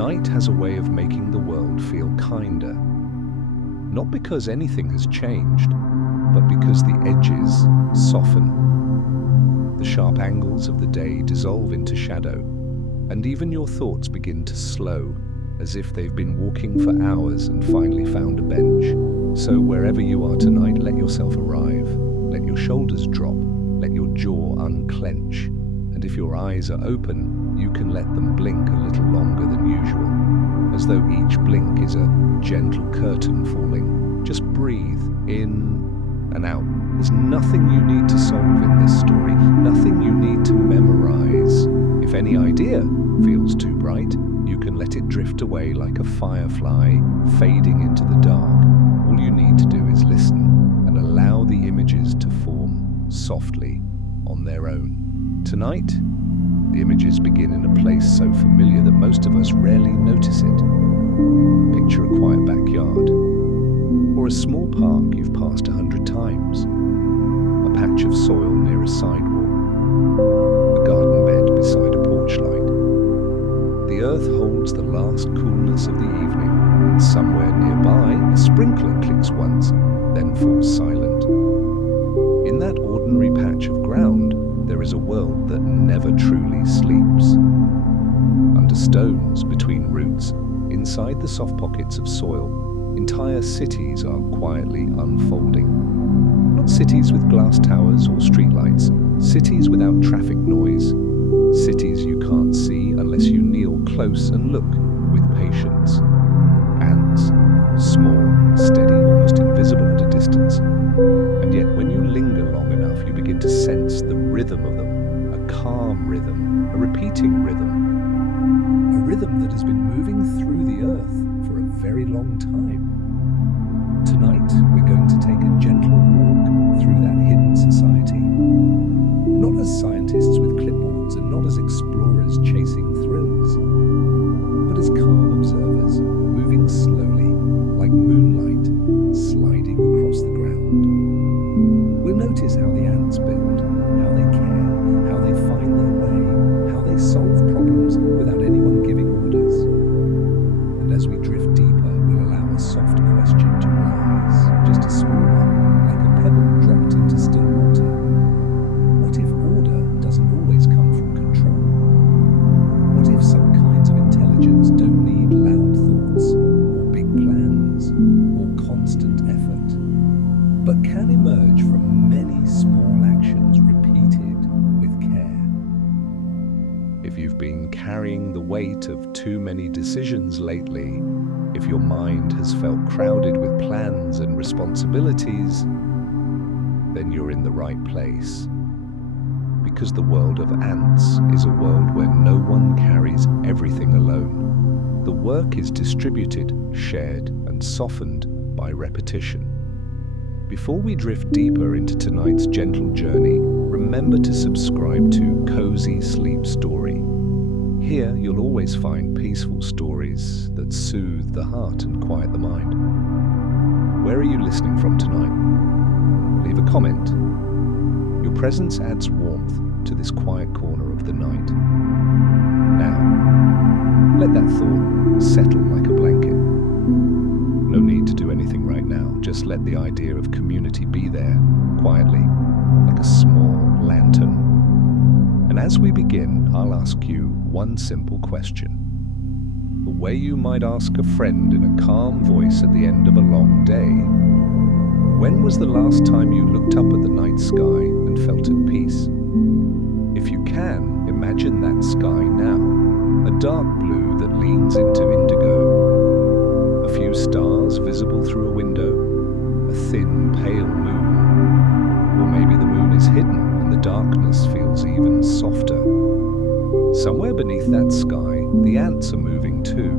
night has a way of making the world feel kinder. Not because anything has changed, but because the edges soften. The sharp angles of the day dissolve into shadow, and even your thoughts begin to slow, as if they've been walking for hours and finally found a bench. So wherever you are tonight, let yourself arrive. Let your shoulders drop. Let your jaw unclench. And if your eyes are open, you can let them blink a little longer than usual, as though each blink is a gentle curtain falling. Just breathe in and out. There's nothing you need to solve in this story, nothing you need to memorize. If any idea feels too bright, you can let it drift away like a firefly fading into the dark. All you need to do is listen and allow the images to form softly on their own. Tonight, the images begin in a place so familiar that most of us rarely notice it. Picture a quiet backyard, or a small park you've passed 100 times, a patch of soil near a sidewalk, a garden bed beside a porch light. The earth holds the last coolness of the evening, and somewhere nearby a sprinkler clicks once, then falls silent. In that ordinary patch of ground, there is a world that never truly sleeps. Under stones, between roots, inside the soft pockets of soil, entire cities are quietly unfolding. Not cities with glass towers or streetlights, cities without traffic noise, cities you can't see unless you kneel close and look with patience. Ants, small, steady, almost invisible at a distance. And yet when you linger long enough, you begin to sense the rhythm of them, a calm rhythm, a repeating rhythm. A rhythm that has been moving through the earth for a very long time. Tonight, we're going to take a gentle walk through that hidden society. Not as scientists with clipboards and not as explorers chasing thrills, but as calm observers, moving slowly, like moonlight, sliding across the ground. We'll notice how the ants build, how they care, how they find their way, how they solve problems without anyone giving orders. And as we drift deeper, we'll allow a soft question to rise, just a small one, like a pebble dropped into still water. What if order doesn't always come from control? What if some kinds of intelligence don't need loud thoughts, or big plans, or constant effort, but can emerge from many small actions repeated with care? If you've been carrying the weight of too many decisions lately, if your mind has felt crowded with plans and responsibilities, then you're in the right place. Because the world of ants is a world where no one carries everything alone. The work is distributed, shared, and softened by repetition. Before we drift deeper into tonight's gentle journey, remember to subscribe to Cozy Sleep Story. Here you'll always find peaceful stories that soothe the heart and quiet the mind. Where are you listening from tonight? Leave a comment. Your presence adds warmth to this quiet corner of the night. Now, let that thought settle like a blanket. No need to do anything right now, just let the idea of community be there, quietly, like a small lantern. And as we begin, I'll ask you one simple question. The way you might ask a friend in a calm voice at the end of a long day. When was the last time you looked up at the night sky and felt at peace? If you can, imagine that sky now, a dark blue that leans into indigo, a few stars visible through a window, a thin, pale moon, or maybe the moon is hidden and the darkness feels even softer. Somewhere beneath that sky, the ants are moving too,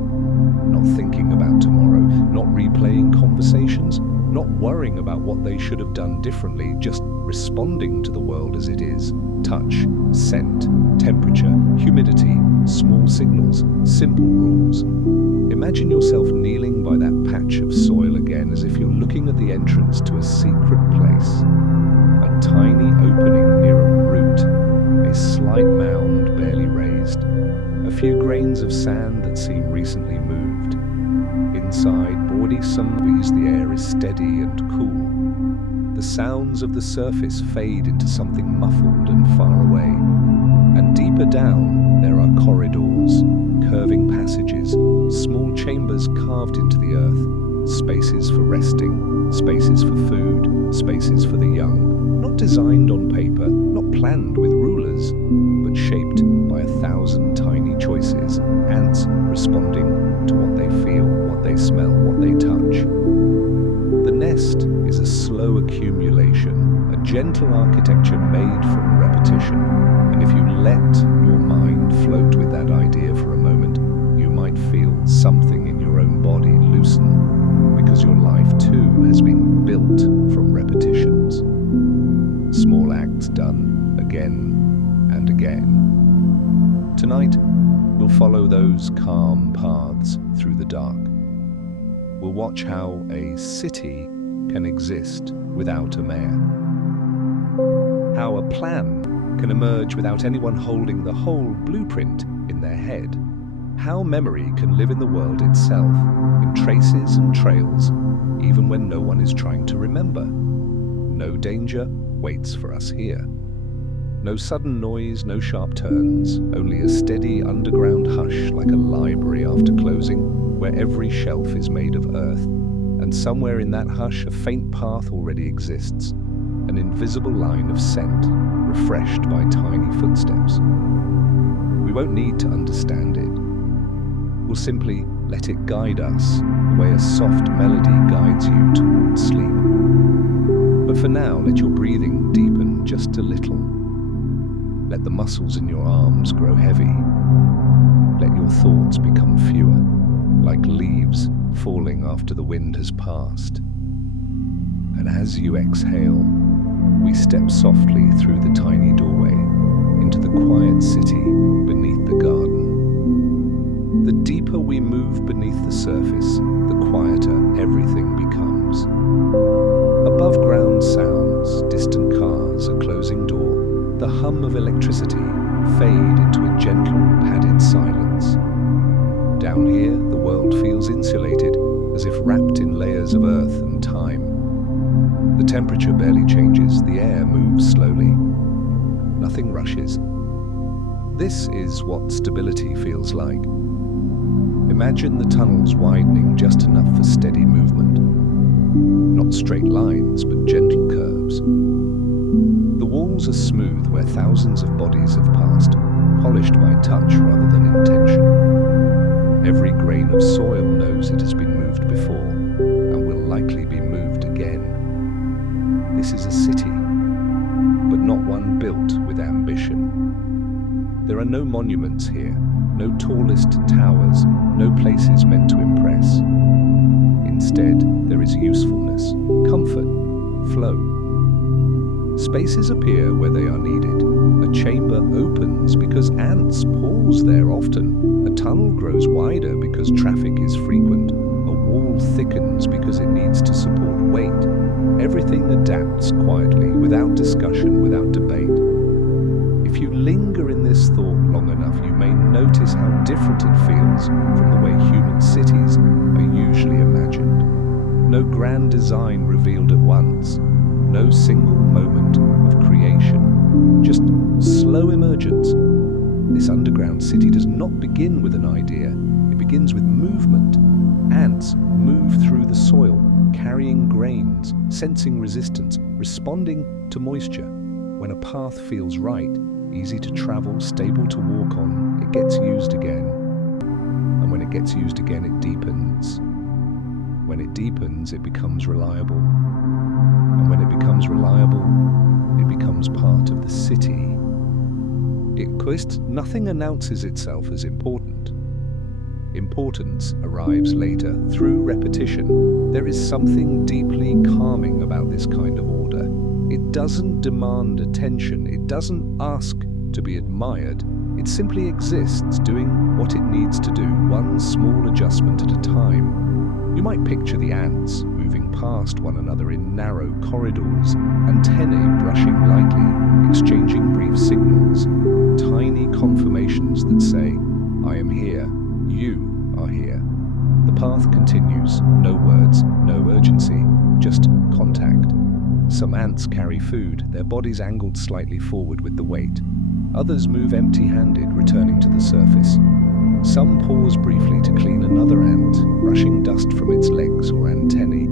not thinking about tomorrow, not replaying conversations, not worrying about what they should have done differently, just responding to the world as it is. Touch, scent, temperature, humidity, small signals, simple rules. Imagine yourself kneeling by that patch of soil again, as if you're looking at the entrance to a secret place. A tiny opening near a root, a slight mound barely raised, a few grains of sand that seem recently moved. Inside, body sun breeze, the air is steady and cool. The sounds of the surface fade into something muffled and far away. And deeper down, there are corridors, curving passages, small chambers carved into the earth, spaces for resting, spaces for food, spaces for the young, not designed on paper, not planned with rulers, but shaped by 1,000 tiny choices, ants responding to what they feel, what they smell, what they touch. The nest is a slow accumulation, a gentle architecture made from repetition, and if you let your mind float with that idea for a moment, you might feel something in your own body loosen, because your life too has been built from repetitions. Small acts done again and again. Tonight, we'll follow those calm paths through the dark. We'll watch how a city can exist without a mayor. How a plan can emerge without anyone holding the whole blueprint in their head. How memory can live in the world itself, in traces and trails, even when no one is trying to remember. No danger waits for us here. No sudden noise, no sharp turns, only a steady underground hush like a library after closing, where every shelf is made of earth, and somewhere in that hush a faint path already exists, an invisible line of scent, refreshed by tiny footsteps. We won't need to understand it. We'll simply let it guide us the way a soft melody guides you towards sleep. But for now, let your breathing deepen just a little. Let the muscles in your arms grow heavy. Let your thoughts become fewer, like leaves falling after the wind has passed. And as you exhale, we step softly through the tiny doorway into the quiet city beneath the garden. The deeper we move beneath the surface, the quieter everything becomes. Above ground sounds, distant cars, a closing door, the hum of electricity fade into a gentle, padded silence. Down here, the world feels insulated, as if wrapped in layers of earth and time. The temperature barely changes, the air moves slowly. Nothing rushes. This is what stability feels like. Imagine the tunnels widening just enough for steady movement. Not straight lines, but gentle curves. The walls are smooth where thousands of bodies have passed, polished by touch rather than intention. Every grain of soil knows it has been moved before, and will likely be moved again. This is a city, but not one built with ambition. There are no monuments here, no tallest towers, no places meant to impress. Instead, there is usefulness, comfort, flow. Spaces appear where they are needed. A chamber opens because ants pause there often. A tunnel grows wider because traffic is frequent. A wall thickens because it needs to support weight. Everything adapts quietly, without discussion, without debate. If you linger in this thought long enough, you may notice how different it feels from the way human cities are usually imagined. No grand design revealed at once, no single moment of creation, just slow emergence. This underground city does not begin with an idea, it begins with movement. Ants move through the soil, carrying grains, sensing resistance, responding to moisture. When a path feels right, easy to travel, stable to walk on, it gets used again. And when it gets used again, it deepens. When it deepens, it becomes reliable. And when it becomes reliable, it becomes part of the city. Nothing announces itself as important. Importance arrives later, through repetition. There is something deeply calming about this kind of order. It doesn't demand attention, it doesn't ask to be admired. It simply exists, doing what it needs to do, one small adjustment at a time. You might picture the ants moving past one another in narrow corridors, antennae brushing lightly, exchanging brief signals, tiny confirmations that say, I am here. You are here. The path continues. No words, no urgency, just contact. Some ants carry food, their bodies angled slightly forward with the weight. Others move empty-handed, returning to the surface. Some pause briefly to clean another ant, brushing dust from its legs or antennae.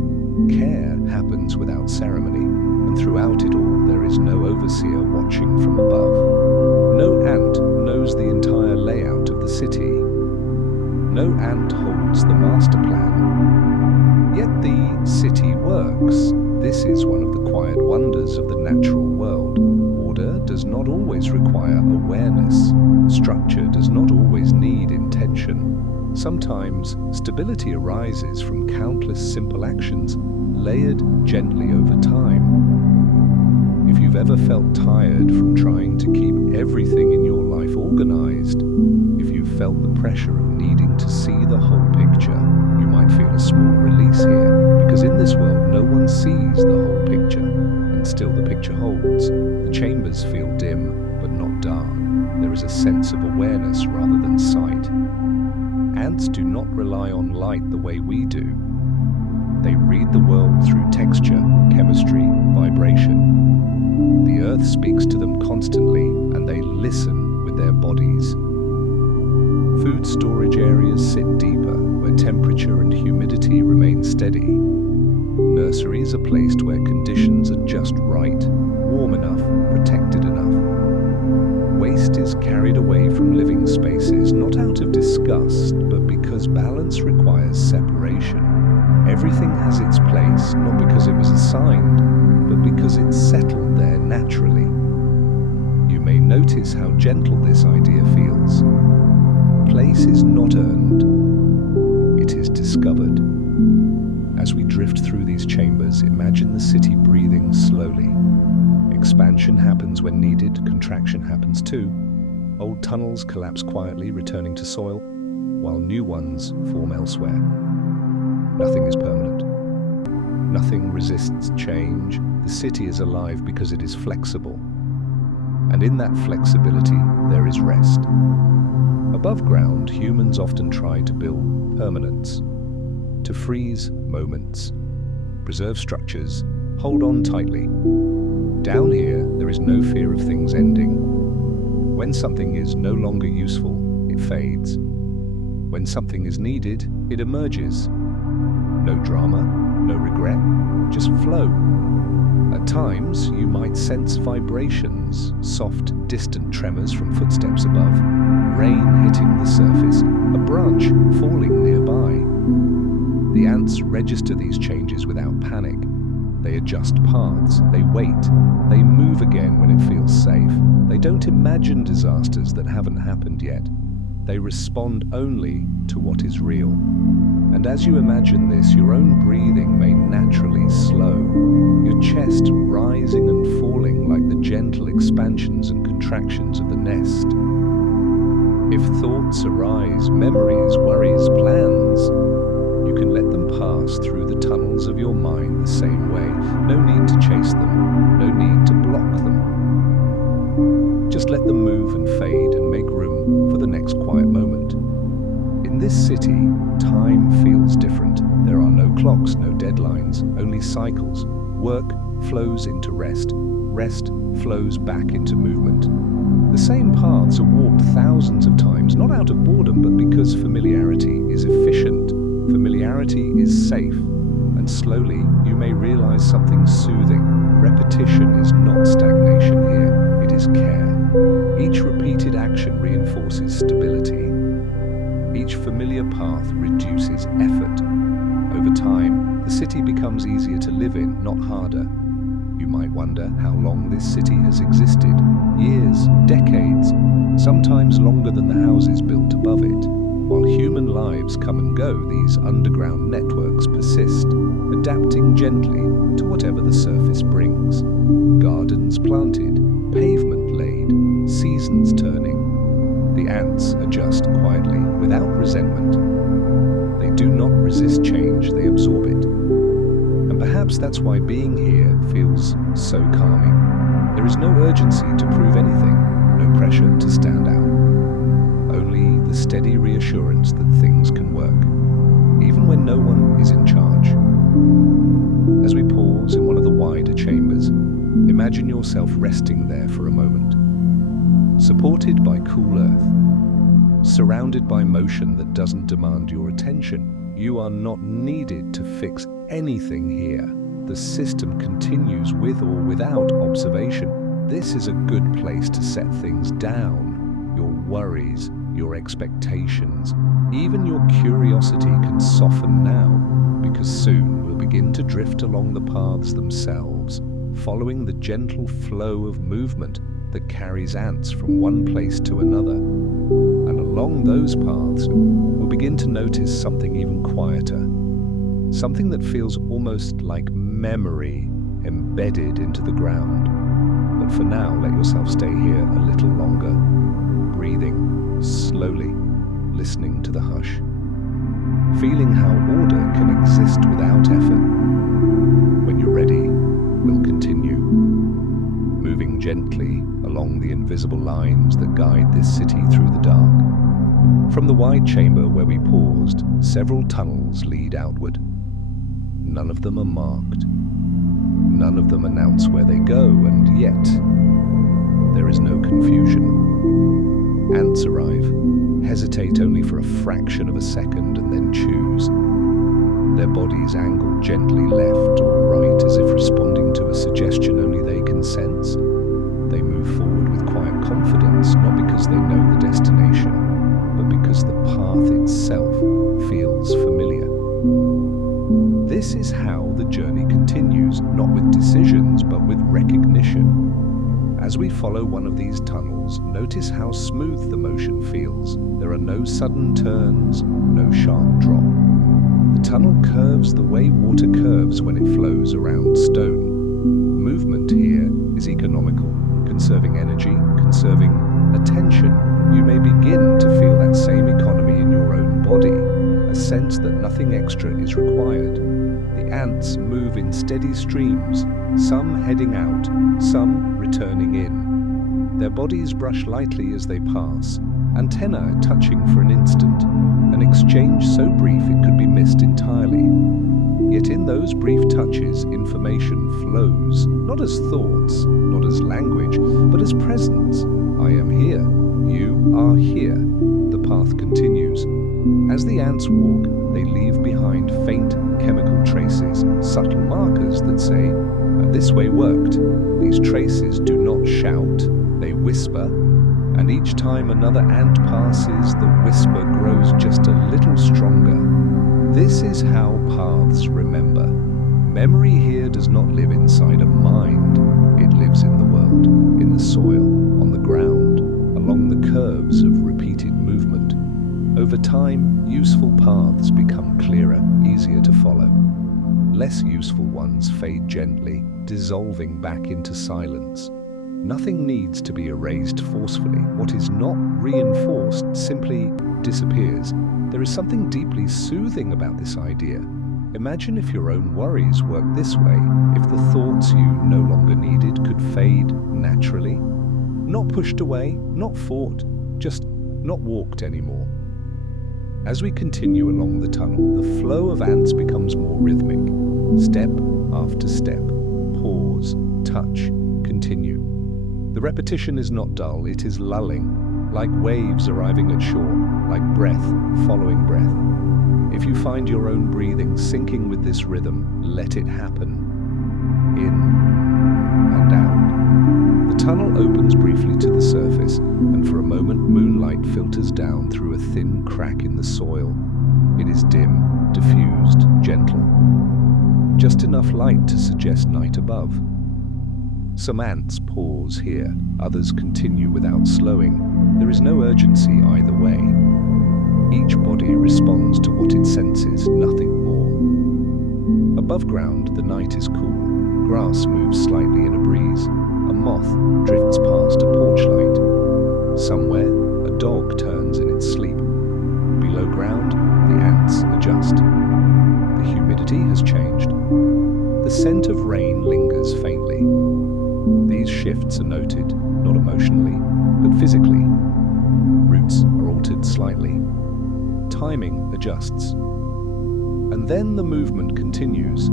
Care happens without ceremony, and throughout it all there is no overseer watching from above. No ant knows the entire layout of the city. No ant holds the master plan. Yet the city works. This is one of the quiet wonders of the natural world. Order does not always require awareness. Structure does not always need intention. Sometimes stability arises from countless simple actions layered gently over time. If you've ever felt tired from trying to keep everything in your life organized, if you've felt the pressure of needing to see the whole picture, you might feel a small release here, because in this world no one sees the whole picture, and still the picture holds. The chambers feel dim, but not dark. There is a sense of awareness rather than sight. Ants do not rely on light the way we do. They read the world through texture, chemistry, vibration. The earth speaks to them constantly, and they listen with their bodies. Food storage areas sit deeper, where temperature and humidity remain steady. Nurseries are placed where conditions are just right, warm enough, protected enough. Waste is carried away from living spaces, not out of disgust, but because balance requires separation. Everything has its place, not because it was assigned, but because it's settled there naturally. You may notice how gentle this idea feels. Place is not earned, it is discovered. As we drift through these chambers, imagine the city breathing slowly. Expansion happens when needed, contraction happens too. Old tunnels collapse quietly, returning to soil, while new ones form elsewhere. Nothing is permanent. Nothing resists change. The city is alive because it is flexible. And in that flexibility, there is rest. Above ground, humans often try to build permanence, to freeze moments, preserve structures, hold on tightly. Down here, there is no fear of things ending. When something is no longer useful, it fades. When something is needed, it emerges. No drama, no regret, just flow. At times, you might sense vibrations, soft, distant tremors from footsteps above, rain hitting the surface, a branch falling nearby. The ants register these changes without panic. They adjust paths, they wait, they move again when it feels safe. They don't imagine disasters that haven't happened yet. They respond only to what is real. And as you imagine this, your own breathing may naturally slow, your chest rising and falling like the gentle expansions and contractions of the nest. If thoughts arise, memories, worries, plans, you can let them pass through the tunnels of your mind the same way. No need to chase them, no need to block them. Just let them move and fade and make room for the next quiet moment. In this city, time feels different. There are no clocks, no deadlines, only cycles. Work flows into rest. Rest flows back into movement. The same paths are walked thousands of times, not out of boredom, but because familiarity is efficient. Familiarity is safe, and slowly you may realize something soothing. Repetition is not stagnation here, it is care. Each repeated action reinforces stability. Each familiar path reduces effort. Over time, the city becomes easier to live in, not harder. You might wonder how long this city has existed. Years, decades, sometimes longer than the houses built above it. While human lives come and go, these underground networks persist, adapting gently to whatever the surface brings. Gardens planted, pavement laid, seasons turning. The ants adjust quietly, without resentment. They do not resist change, they absorb it. And perhaps that's why being here feels so calming. There is no urgency to prove anything, no pressure to stand out. only the steady reassurance that things can work, even when no one is in charge. As we pause in one of the wider chambers, imagine yourself resting there for a moment, supported by cool earth, surrounded by motion that doesn't demand your attention. You are not needed to fix anything here. The system continues with or without observation. This is a good place to set things down. Your worries, your expectations, even your curiosity can soften now, because soon we'll begin to drift along the paths themselves, following the gentle flow of movement that carries ants from one place to another. And along those paths, we'll begin to notice something even quieter, something that feels almost like memory embedded into the ground. But for now, let yourself stay here a little longer, breathing slowly, listening to the hush, feeling how order can exist without effort. When you're ready, we'll continue, moving gently along the invisible lines that guide this city through the dark. From the wide chamber where we paused, several tunnels lead outward. None of them are marked. None of them announce where they go, and yet there is no confusion. Ants arrive, hesitate only for a fraction of a second, and then choose. Their bodies angle gently left or right, as if responding to a suggestion only they can sense. They move forward with quiet confidence, not because they know the destination, but because the path itself feels familiar. This is how the journey continues, not with decisions, but with recognition. As we follow one of these tunnels, notice how smooth the motion feels. There are no sudden turns, no sharp drop. The tunnel curves the way water curves when it flows around stone. Movement here is economical, conserving energy, conserving attention. You may begin to feel that same economy in your own body, a sense that nothing extra is required. The ants move in steady streams, some heading out, some returning in. Their bodies brush lightly as they pass, antennae touching for an instant, an exchange so brief it could be missed entirely. Yet in those brief touches, information flows, not as thoughts, not as language, but as presence. I am here. You are here. The path continues. As the ants walk, they leave behind faint chemical traces, subtle markers that say, "This way worked." These traces do not shout, they whisper, and each time another ant passes, the whisper grows just a little stronger. This is how paths remember. Memory here does not live inside a mind. It lives in the world, in the soil, on the ground, along the curves of repeated movement. Over time, useful paths become clearer, easier to follow. Less useful ones fade gently, dissolving back into silence. Nothing needs to be erased forcefully. What is not reinforced simply disappears. There is something deeply soothing about this idea. Imagine if your own worries worked this way, if the thoughts you no longer needed could fade naturally. Not pushed away, not fought, just not walked anymore. As we continue along the tunnel, the flow of ants becomes more rhythmic. Step after step, pause, touch, continue. The repetition is not dull, it is lulling, like waves arriving at shore, like breath following breath. If you find your own breathing syncing with this rhythm, let it happen. In and out. The tunnel opens briefly to the surface, and for a moment moonlight filters down through a thin crack in the soil. It is dim, diffused, gentle. Just enough light to suggest night above. Some ants pause here, others continue without slowing. There is no urgency either way. Each body responds to what it senses, nothing more. Above ground, the night is cool. Grass moves slightly in a breeze. A moth drifts past a porch light. Somewhere, a dog turns in its sleep. Below ground, the ants adjust. The humidity has changed. The scent of rain lingers faintly. These shifts are noted, not emotionally, but physically. Roots are altered slightly. Timing adjusts. And then the movement continues.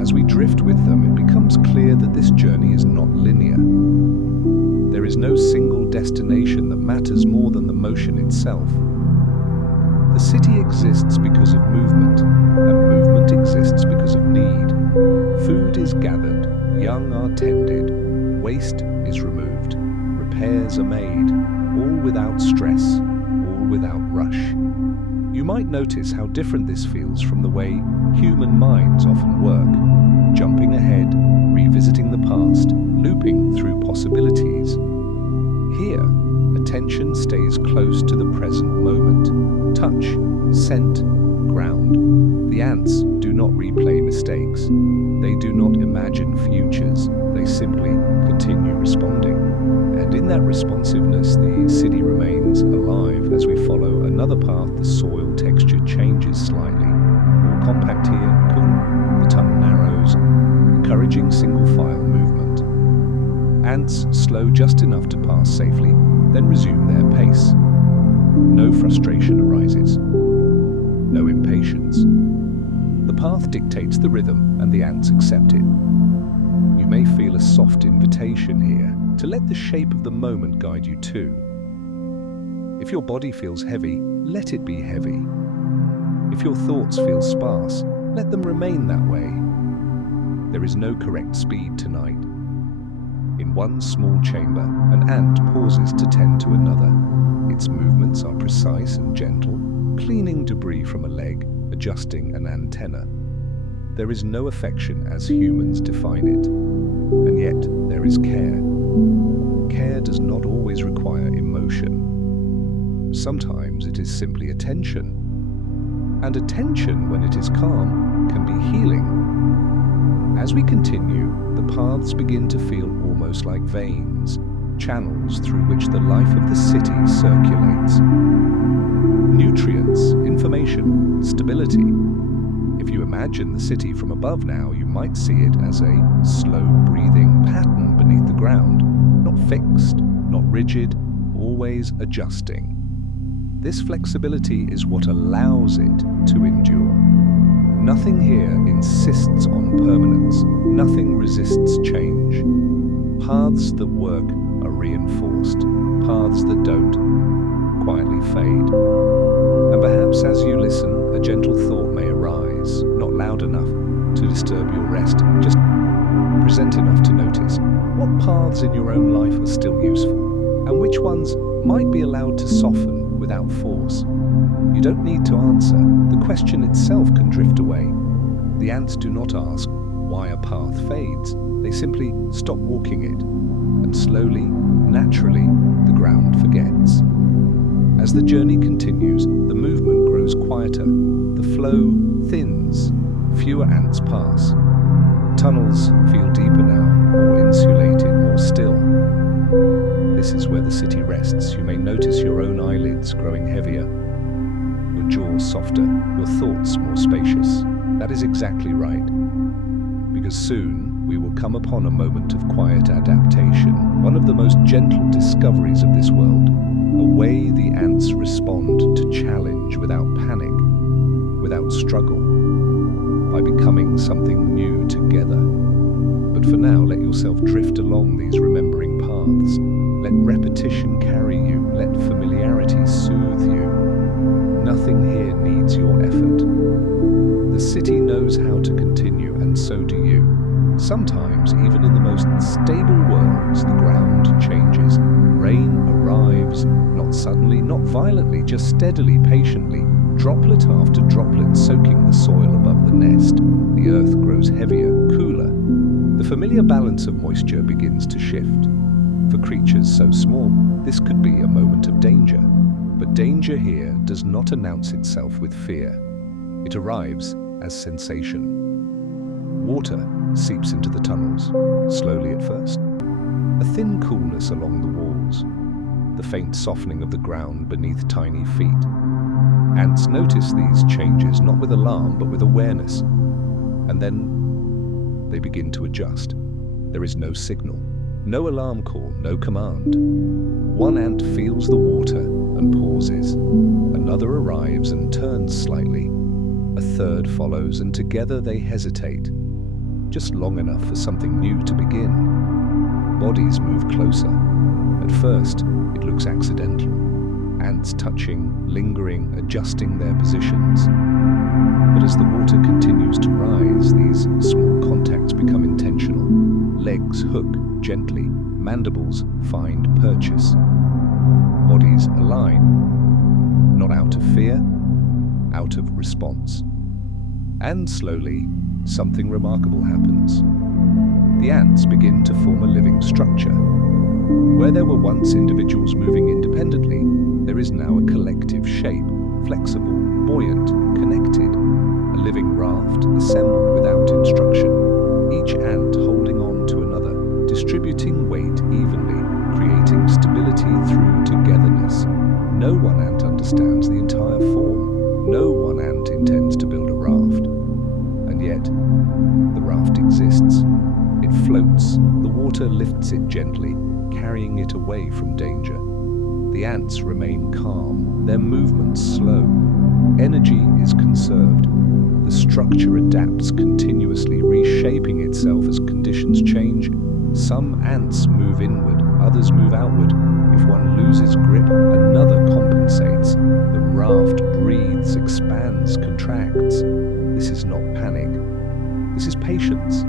As we drift with them, it becomes clear that this journey is not linear. There is no single destination that matters more than the motion itself. The city exists because of movement, and movement exists because of need. Food is gathered, young are tended, waste is removed, repairs are made, all without stress, all without rush. You might notice how different this feels from the way human minds often work, jumping ahead, revisiting the past, looping through possibilities. Here, attention stays close to the present moment. Touch, scent, ground. The ants do not replay mistakes. They do not imagine futures. They simply continue responding. And in that responsiveness, the city remains alive. As we follow another path, the soil texture changes slightly. More compact here, cooler. The tunnel narrows, encouraging single-file movement. Ants slow just enough to pass safely, then resume their pace. No frustration arises. No impatience. The path dictates the rhythm, and the ants accept it. You may feel a soft invitation here to let the shape of the moment guide you too. If your body feels heavy, let it be heavy. If your thoughts feel sparse, let them remain that way. There is no correct speed tonight. In one small chamber, an ant pauses to tend to another. Its movements are precise and gentle, cleaning debris from a leg, adjusting an antenna. There is no affection as humans define it, and yet there is care. Care does not always require emotion. Sometimes it is simply attention. And attention, when it is calm, can be healing. As we continue, the paths begin to feel almost like veins, channels through which the life of the city circulates. Nutrients, information, stability. If you imagine the city from above now, you might see it as a slow-breathing pattern beneath the ground, not fixed, not rigid, always adjusting. This flexibility is what allows it to endure. Nothing here insists on permanence. Nothing resists change. Paths that work are reinforced. Paths that don't quietly fade. And perhaps as you listen, a gentle thought may arise, not loud enough to disturb your rest, just present enough to notice what paths in your own life are still useful, and which ones might be allowed to soften without force. You don't need to answer. The question itself can drift away. The ants do not ask why a path fades. They simply stop walking it, and slowly, naturally, the ground forgets. As the journey continues, the movement grows quieter. The flow thins. Fewer ants pass. Tunnels feel deeper now, more insulated, more still. This is where the city rests. You may notice your own eyelids growing heavier, your jaw softer, your thoughts more spacious. That is exactly right. Because soon we will come upon a moment of quiet adaptation, one of the most gentle discoveries of this world, a way the ants respond to challenge without panic, without struggle, by becoming something new together. But for now, let yourself drift along these remembering paths. Let repetition carry you. Let familiarity soothe you. Nothing here needs your effort. The city knows how to continue, and so do you. Sometimes, even in the most stable worlds, the ground changes. Rain arrives, not suddenly, not violently, just steadily, patiently, droplet after droplet soaking the soil above the nest. The earth grows heavier, cooler. The familiar balance of moisture begins to shift. For creatures so small, this could be a moment of danger. But danger here does not announce itself with fear. It arrives as sensation. Water seeps into the tunnels, slowly at first. A thin coolness along the walls, the faint softening of the ground beneath tiny feet. Ants notice these changes not with alarm but with awareness. And then they begin to adjust. There is no signal, No alarm call, no command. One ant feels the water and pauses. Another arrives and turns slightly. A third follows, and together they hesitate, just long enough for something new to begin. Bodies move closer. At first, it looks accidental. Ants touching, lingering, adjusting their positions. But as the water continues to rise, these small contacts become intentional. Legs hook gently, mandibles find purchase. Bodies align, not out of fear, out of response. And slowly, something remarkable happens. The ants begin to form a living structure. Where there were once individuals moving independently, there is now a collective shape, flexible, buoyant, connected. A living raft assembled without instruction, each ant holding on to another, distributing weight evenly, creating stability through togetherness. No one ant understands the entire form. No one ant intends to build a raft. And yet, the raft exists. It floats. The water lifts it gently, carrying it away from danger. The ants remain calm, their movements slow. Energy is conserved. The structure adapts continuously, reshaping itself as conditions change. Some ants move inward, others move outward. If one loses grip, another compensates. The raft breathes, expands, contracts. This is not panic. This is patience.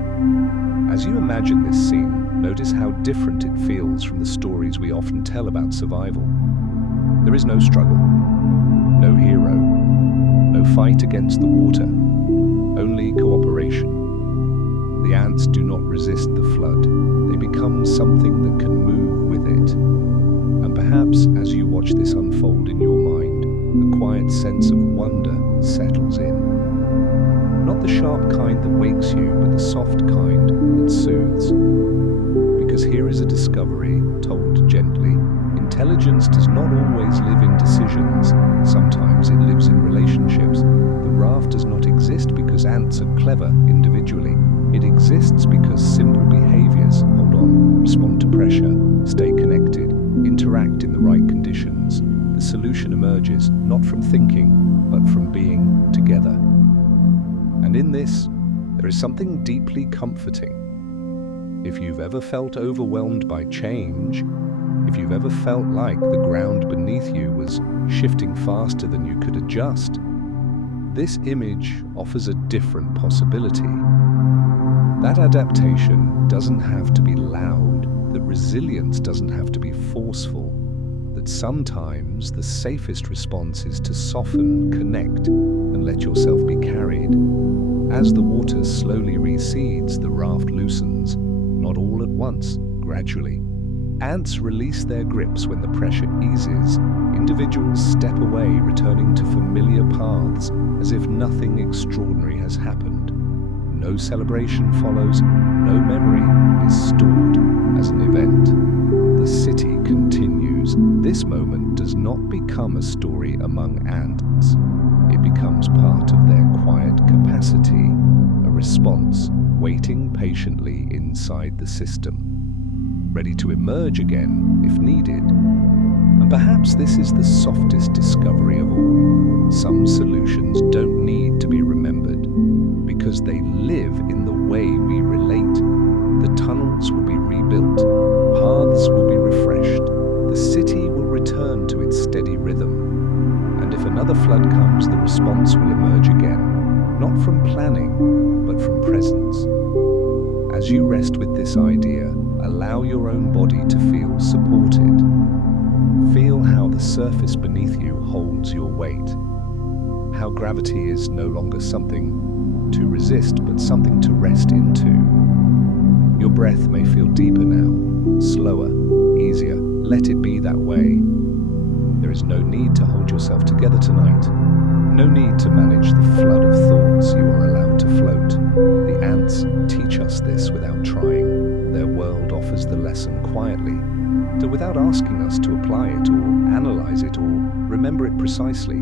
As you imagine this scene, notice how different it feels from the stories we often tell about survival. There is no struggle, no hero, no fight against the water, only cooperation. The ants do not resist the flood. They become something that can move with it. And perhaps as you watch this unfold in your mind, a quiet sense of wonder settles in. Not the sharp kind that wakes you, but the soft kind that soothes. Because here is a discovery told gently. Intelligence does not always live in decisions. Sometimes it lives in relationships. The raft does not exist because ants are clever individually. It exists because simple behaviors, hold on, respond to pressure, stay connected, interact in the right conditions. The solution emerges not from thinking, but from being together. And in this, there is something deeply comforting. If you've ever felt overwhelmed by change, if you've ever felt like the ground beneath you was shifting faster than you could adjust, this image offers a different possibility. That adaptation doesn't have to be loud, that resilience doesn't have to be forceful, that sometimes the safest response is to soften, connect, and let yourself be carried. As the water slowly recedes, the raft loosens, not all at once, gradually. Ants release their grips when the pressure eases. Individuals step away, returning to familiar paths, as if nothing extraordinary has happened. No celebration follows, no memory is stored as an event. The city continues. This moment does not become a story among ants. It becomes part of their quiet capacity, a response waiting patiently inside the system, ready to emerge again if needed. And perhaps this is the softest discovery of all. Some solutions don't need to be remembered because they live in the way we relate. The tunnels will be rebuilt, paths will be refreshed, the city will return to its steady rhythm. And if another flood comes, the response will emerge again, not from planning, but from presence. As you rest with this idea, allow your own body to feel supported. Feel how the surface beneath you holds your weight. How gravity is no longer something to resist, but something to rest into. Your breath may feel deeper now, slower, easier. Let it be that way. There is no need to hold yourself together tonight. No need to manage the flood of thoughts. You are allowed to float. The ants teach us this without trying. Their world offers the lesson quietly, without asking us to apply it or analyze it or remember it precisely.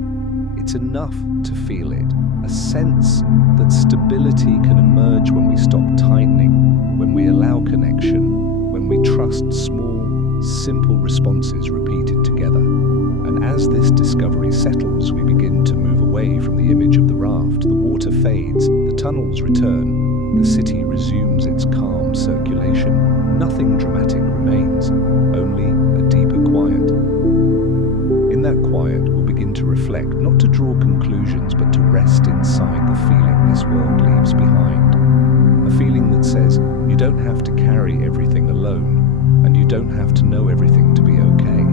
It's enough to feel it, a sense that stability can emerge when we stop tightening, when we allow connection, when when we trust small, simple responses repeated together. And as this discovery settles, we begin to move away from the image of the raft. The water fades, the tunnels return, the city resumes its calm circulation. Nothing dramatic remains, only a deeper quiet. In that quiet, we'll begin to reflect, not to draw conclusions, but to rest inside the feeling this world leaves behind. A feeling that says, you don't have to carry everything alone, and you don't have to know everything to be okay.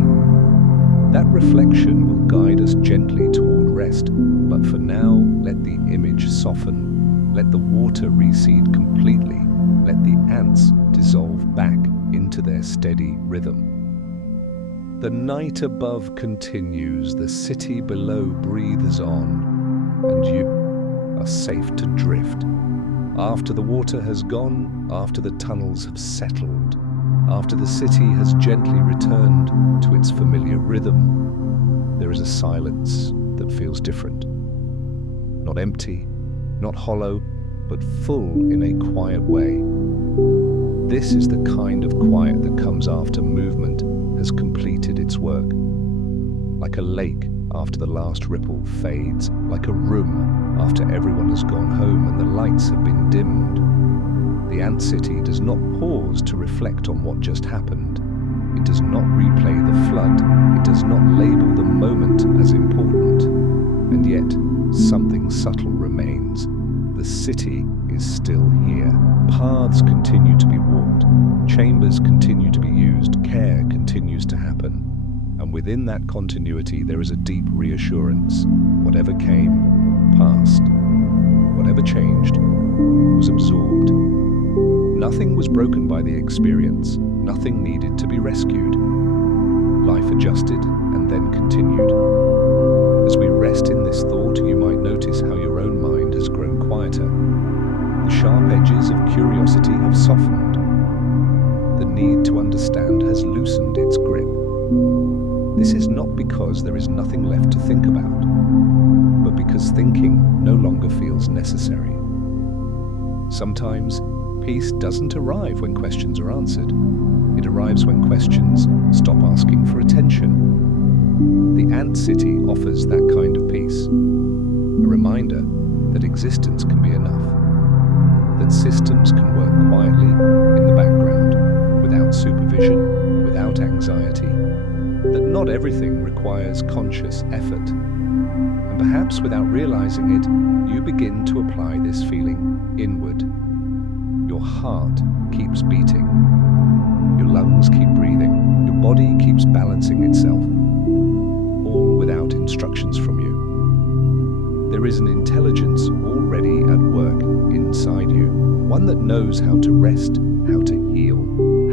That reflection will guide us gently toward rest, but for now, let the image soften. Let the water recede completely. Let the ants dissolve back into their steady rhythm. The night above continues, the city below breathes on, and you are safe to drift. After the water has gone, after the tunnels have settled, after the city has gently returned to its familiar rhythm, there is a silence that feels different. Not empty, not hollow, but full in a quiet way. This is the kind of quiet that comes after movement has completed its work. Like a lake after the last ripple fades, like a room after everyone has gone home and the lights have been dimmed. The ant city does not pause to reflect on what just happened. It does not replay the flood. It does not label the moment as important. And yet, something subtle remains. The city is still here. Paths continue to be walked. Chambers continue to be used. Care continues to happen. And within that continuity, there is a deep reassurance. Whatever came, passed. Whatever changed, was absorbed. Nothing was broken by the experience. Nothing needed to be rescued. Life adjusted and then continued. As we rest in this thought, you might notice how your own mind has grown quieter. The sharp edges of curiosity have softened. The need to understand has loosened its grip. This is not because there is nothing left to think about, but because thinking no longer feels necessary. Sometimes, peace doesn't arrive when questions are answered. It arrives when questions stop asking for attention. The ant city offers that kind of peace. A reminder that existence can be enough. That systems can work quietly in the background, without supervision, without anxiety. That not everything requires conscious effort. And perhaps without realizing it, you begin to apply this feeling inward. Your heart keeps beating. Your lungs keep breathing. Your body keeps balancing itself. All without instructions from you. There is an intelligence already at work inside you. One that knows how to rest, how to heal,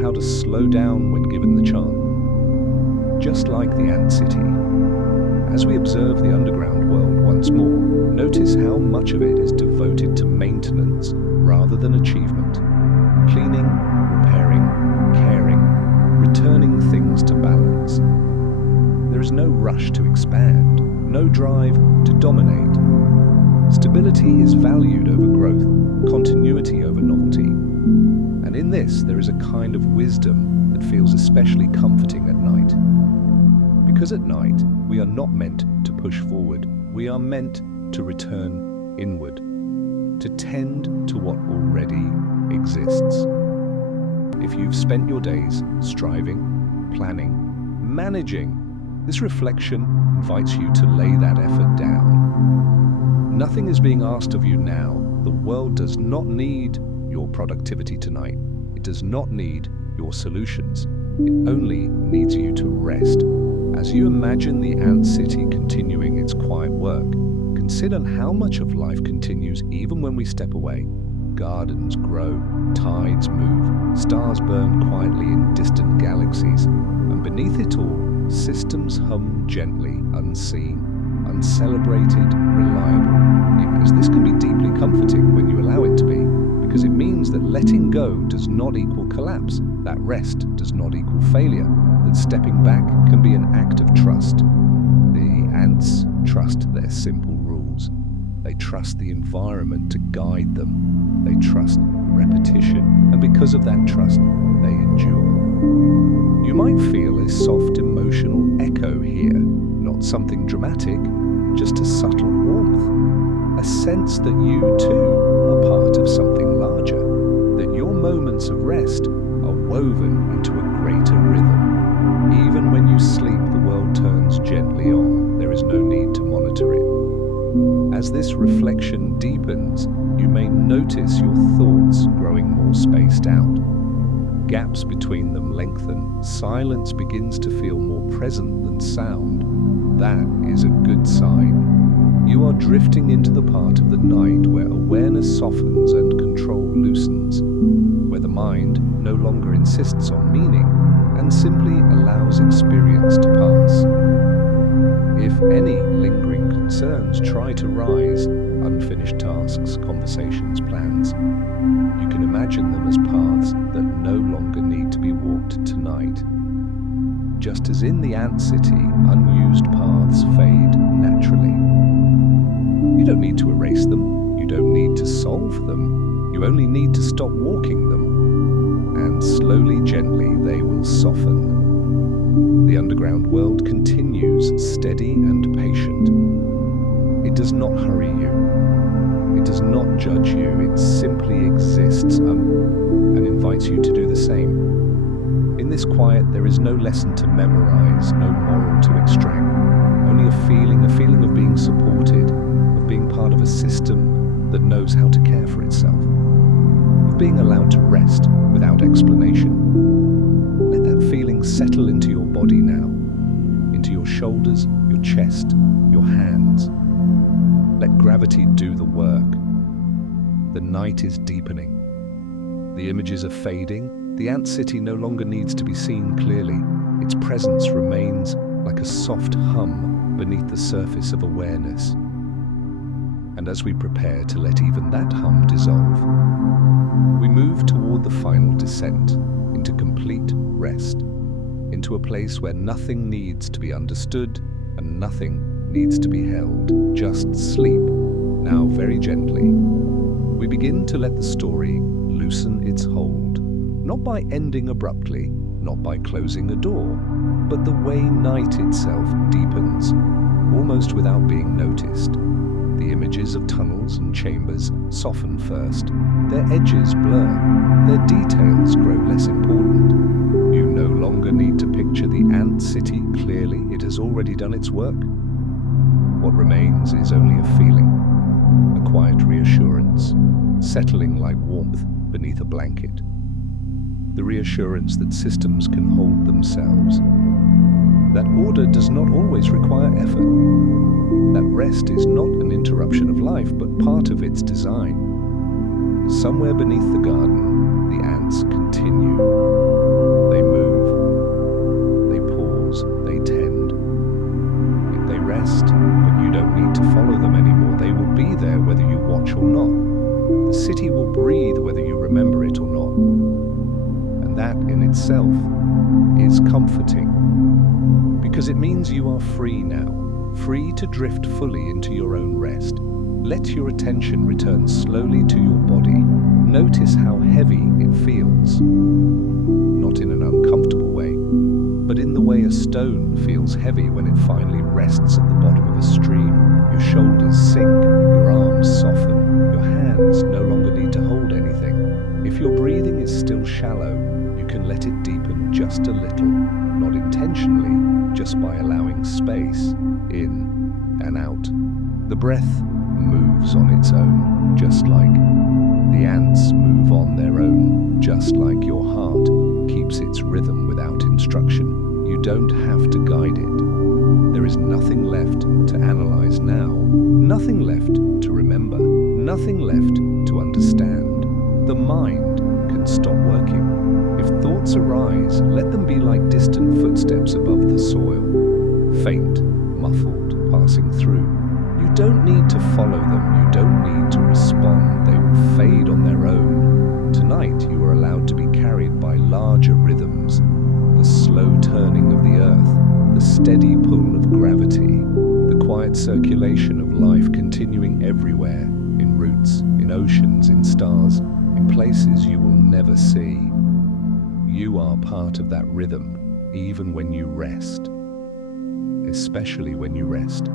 how to slow down when given the chance. Just like the ant city. As we observe the underground world once more, notice how much of it is devoted to maintenance rather than achievement. Cleaning, repairing, caring, returning things to balance. There is no rush to expand, no drive to dominate. Stability is valued over growth, continuity over novelty. And in this, there is a kind of wisdom that feels especially comforting at night. Because at night, we are not meant to push forward. We are meant to return inward, to tend to what already exists. If you've spent your days striving, planning, managing, this reflection invites you to lay that effort down. Nothing is being asked of you now. The world does not need your productivity tonight. It does not need your solutions. It only needs you to rest. As you imagine the ant city continuing its quiet work, consider how much of life continues even when we step away. Gardens grow, tides move, stars burn quietly in distant galaxies, and beneath it all, systems hum gently, unseen, uncelebrated, reliable. As this can be deeply comforting when you allow it to be, because it means that letting go does not equal collapse, that rest does not equal failure, that stepping back can be an act of trust. The ants trust their simple rules. They trust the environment to guide them. They trust repetition, and because of that trust, they endure. You might feel a soft emotional echo here, not something dramatic, just a subtle warmth, a sense that you too are part of something larger, that your moments of rest are woven into a greater rhythm. Even when you sleep, the world turns gently on. There is no need to monitor it. As this reflection deepens, you may notice your thoughts growing more spaced out. Gaps between them lengthen. Silence begins to feel more present than sound. That is a good sign. You are drifting into the part of the night where awareness softens and control loosens, where the mind no longer insists on meaning and simply allows experience to pass. If any lingering concerns try to rise, unfinished tasks, conversations, plans, you can imagine them as paths that no longer need to be walked tonight. Just as in the ant city, unused paths fade naturally. You don't need to erase them, you don't need to solve them, you only need to stop walking them, and slowly, gently, they will soften. The underground world continues, steady and patient. It does not hurry you. It does not judge you. It simply exists and invites you to do the same. In this quiet, there is no lesson to memorize, no moral to extract, only a feeling of being supported, of being part of a system that knows how to care for itself, of being allowed to rest without explanation. Let that feeling settle into your body now, into your shoulders, your chest, your hands. Let gravity do the work. The night is deepening. The images are fading. The ant city no longer needs to be seen clearly. Its presence remains like a soft hum beneath the surface of awareness. And as we prepare to let even that hum dissolve, we move toward the final descent into complete rest, into a place where nothing needs to be understood and nothing needs to be held. Just sleep. Now, very gently, we begin to let the story loosen its hold, not by ending abruptly, not by closing a door, but the way night itself deepens, almost without being noticed. The images of tunnels and chambers soften first. Their edges blur. Their details grow less important. You no longer need to picture the ant city clearly. It has already done its work. What remains is only a feeling, a quiet reassurance, settling like warmth beneath a blanket. The reassurance that systems can hold themselves, that order does not always require effort, that rest is not an interruption of life, but part of its design. Somewhere beneath the garden, the ants continue. They move, they pause, they tend. They rest, but you don't need to follow them anymore. They will be there whether you watch or not. The city will breathe whether you remember it or not. And that in itself is comforting, because it means you are free now, free to drift fully into your own rest. Let your attention return slowly to your body. Notice how heavy it feels. Not in an uncomfortable way, but in the way a stone feels heavy when it finally rests at the bottom of a stream. Your shoulders sink, your arms soften, your hands no longer need to hold anything. If your breathing is still shallow, you can let it deepen just a little, not intentionally, just by allowing space in and out. The breath moves on its own, just like the ants move on their own, just like your heart keeps its rhythm without instruction. You don't have to guide it. There is nothing left to analyze now, nothing left to remember, nothing left to understand. The mind can stop working. If thoughts arise, let them be like distant footsteps above the soil, faint, muffled, passing through. You don't need to follow them, you don't need to respond, they will fade on their own. Tonight you are allowed to be carried by larger rhythms, the slow turning of the earth, the steady pull of gravity, the quiet circulation of life continuing everywhere, in roots, in oceans, in stars, in places you will never see. You are part of that rhythm, even when you rest. Especially when you rest.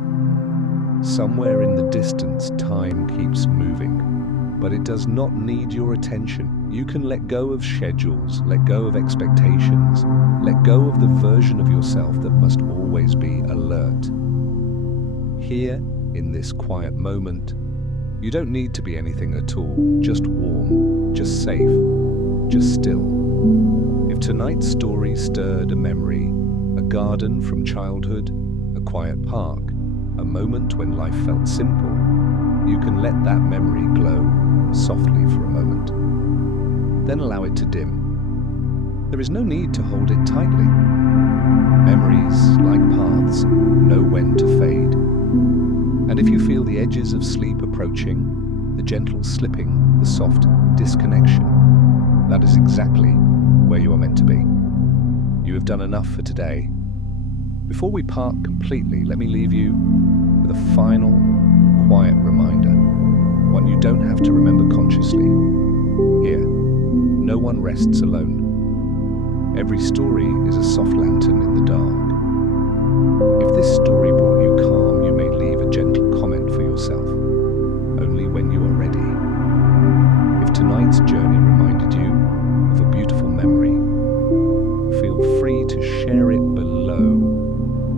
Somewhere in the distance, time keeps moving, but it does not need your attention. You can let go of schedules, let go of expectations, let go of the version of yourself that must always be alert. Here, in this quiet moment, you don't need to be anything at all, just warm, just safe, just still. If tonight's story stirred a memory, a garden from childhood, a quiet park, a moment when life felt simple, you can let that memory glow softly for a moment. Then allow it to dim. There is no need to hold it tightly. Memories, like paths, know when to fade. And if you feel the edges of sleep approaching, the gentle slipping, the soft disconnection, that is exactly where you are meant to be. You have done enough for today. Before we part completely, let me leave you with a final, quiet reminder, one you don't have to remember consciously. Here, no one rests alone. Every story is a soft lantern in the dark. If this story brought you calm, you may leave a gentle comment for yourself, only when you are ready. If tonight's journey reminded you of a beautiful memory, feel free to share it below.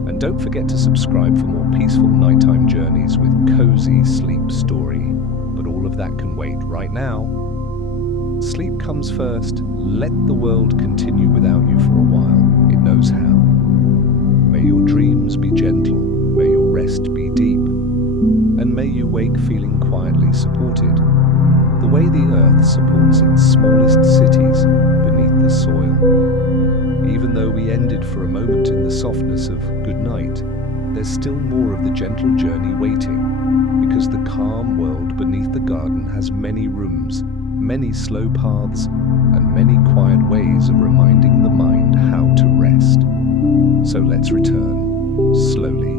And don't forget to subscribe for more peaceful nighttime journeys with cozy sleep story. But all of that can wait right now. Sleep comes first. Let the world continue without you for a while. It knows how. May your dreams be gentle. May your rest be deep. And may you wake feeling quietly supported. The way the earth supports its smallest cities beneath the soil. Even though we ended for a moment in the softness of good night, there's still more of the gentle journey waiting, because the calm world beneath the garden has many rooms, many slow paths, and many quiet ways of reminding the mind how to rest. So let's return, slowly,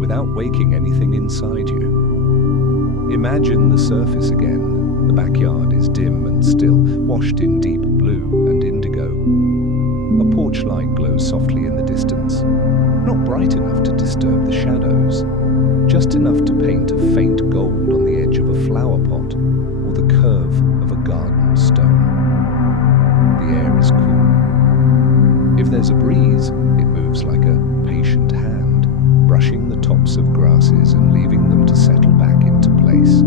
without waking anything inside you. Imagine the surface again. The backyard is dim and still, washed in deep blue and indigo. A porch light glows softly in the distance, not bright enough to disturb the shadows, just enough to paint a faint gold on the edge of a flower pot or the curve of a garden stone. The air is cool. If there's a breeze, it moves like a patient hand, brushing the tops of grasses and leaving them to settle back into place.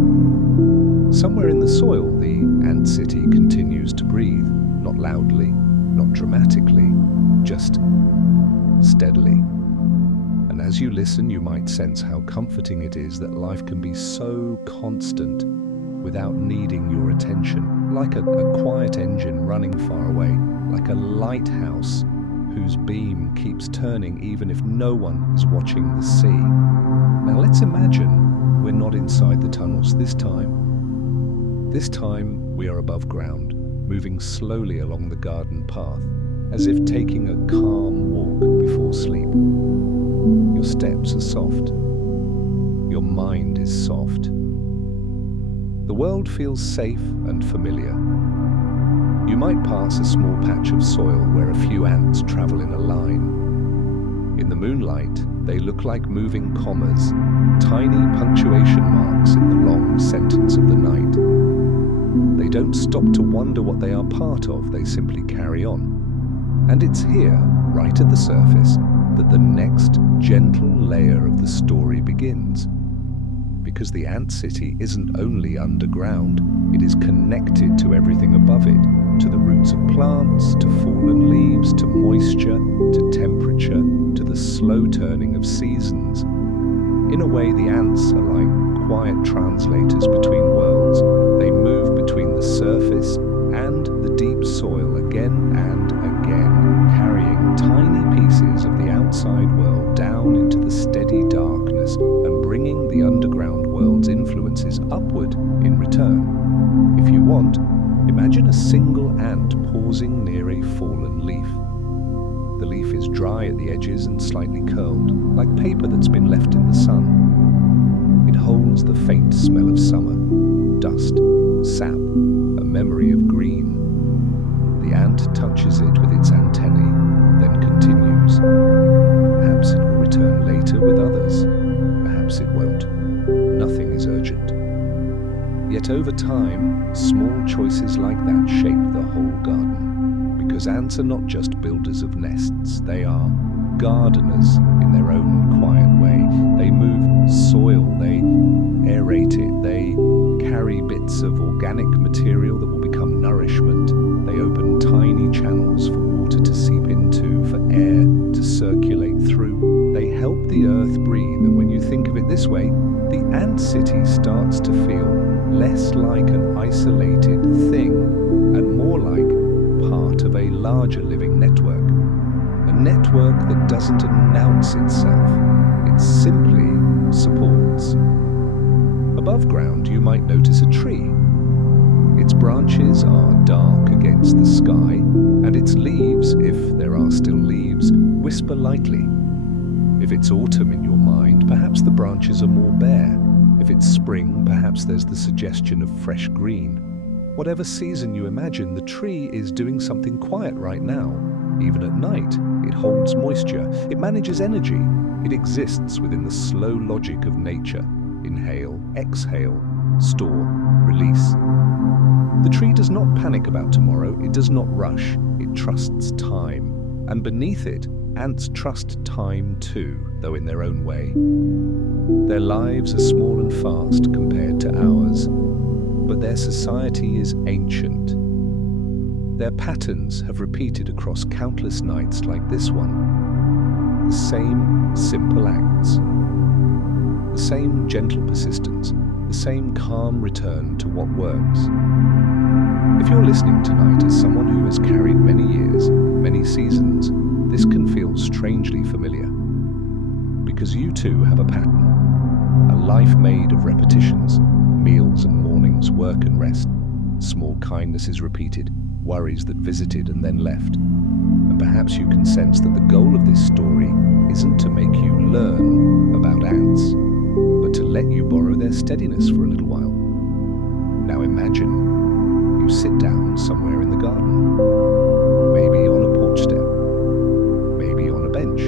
Somewhere in the soil, the ant city continues to breathe, not loudly, not dramatically, just steadily. And as you listen, you might sense how comforting it is that life can be so constant without needing your attention, like a quiet engine running far away, like a lighthouse whose beam keeps turning even if no one is watching the sea. Now let's imagine we're not inside the tunnels this time. This time we are above ground, moving slowly along the garden path, as if taking a calm walk before sleep. Your steps are soft. Your mind is soft. The world feels safe and familiar. You might pass a small patch of soil where a few ants travel in a line. In the moonlight, they look like moving commas, tiny punctuation marks in the long sentence of the night. They don't stop to wonder what they are part of, they simply carry on. And it's here, right at the surface, that the next gentle layer of the story begins. Because the ant city isn't only underground, it is connected to everything above it, to the roots of plants, to fallen leaves, to moisture, to temperature, to the slow turning of seasons. In a way, the ants are like quiet translators between worlds. They move between the surface and the deep soil again and again, carrying tiny pieces of the outside world down into the steady darkness and bringing the underground world's influences upward in return. If you want, imagine a single ant pausing near a fallen leaf. The leaf is dry at the edges and slightly curled, like paper that's been left in the sun. It holds the faint smell of summer, dust, sap, a memory of ant touches it with its antennae, then continues. Perhaps it will return later with others. Perhaps it won't. Nothing is urgent. Yet over time, small choices like that shape the whole garden. Because ants are not just builders of nests, they are gardeners in their own quiet way. They move soil, they aerate it, they carry bits of organic material that will become nourishment. They open tiny channels for water to seep into, for air to circulate through. They help the earth breathe, and when you think of it this way, the ant city starts to feel less like an isolated thing and more like part of a larger living network. A network that doesn't announce itself, it simply supports. Above ground, you might notice a tree. Its branches are dark against the sky, and its leaves, if there are still leaves, whisper lightly. If it's autumn in your mind, perhaps the branches are more bare. If it's spring, perhaps there's the suggestion of fresh green. Whatever season you imagine, the tree is doing something quiet right now. Even at night, it holds moisture, it manages energy, it exists within the slow logic of nature. Inhale, exhale, store, release. The tree does not panic about tomorrow, it does not rush, it trusts time. And beneath it, ants trust time too, though in their own way. Their lives are small and fast compared to ours, but their society is ancient. Their patterns have repeated across countless nights like this one. The same simple acts. The same gentle persistence. The same calm return to what works. If you're listening tonight as someone who has carried many years, many seasons, this can feel strangely familiar. Because you too have a pattern. A life made of repetitions. Meals and mornings, work and rest. Small kindnesses repeated. Worries that visited and then left. And perhaps you can sense that the goal of this story isn't to make you learn about ants, but to let you borrow their steadiness for a little while. Now imagine you sit down somewhere in the garden, maybe on a porch step, maybe on a bench,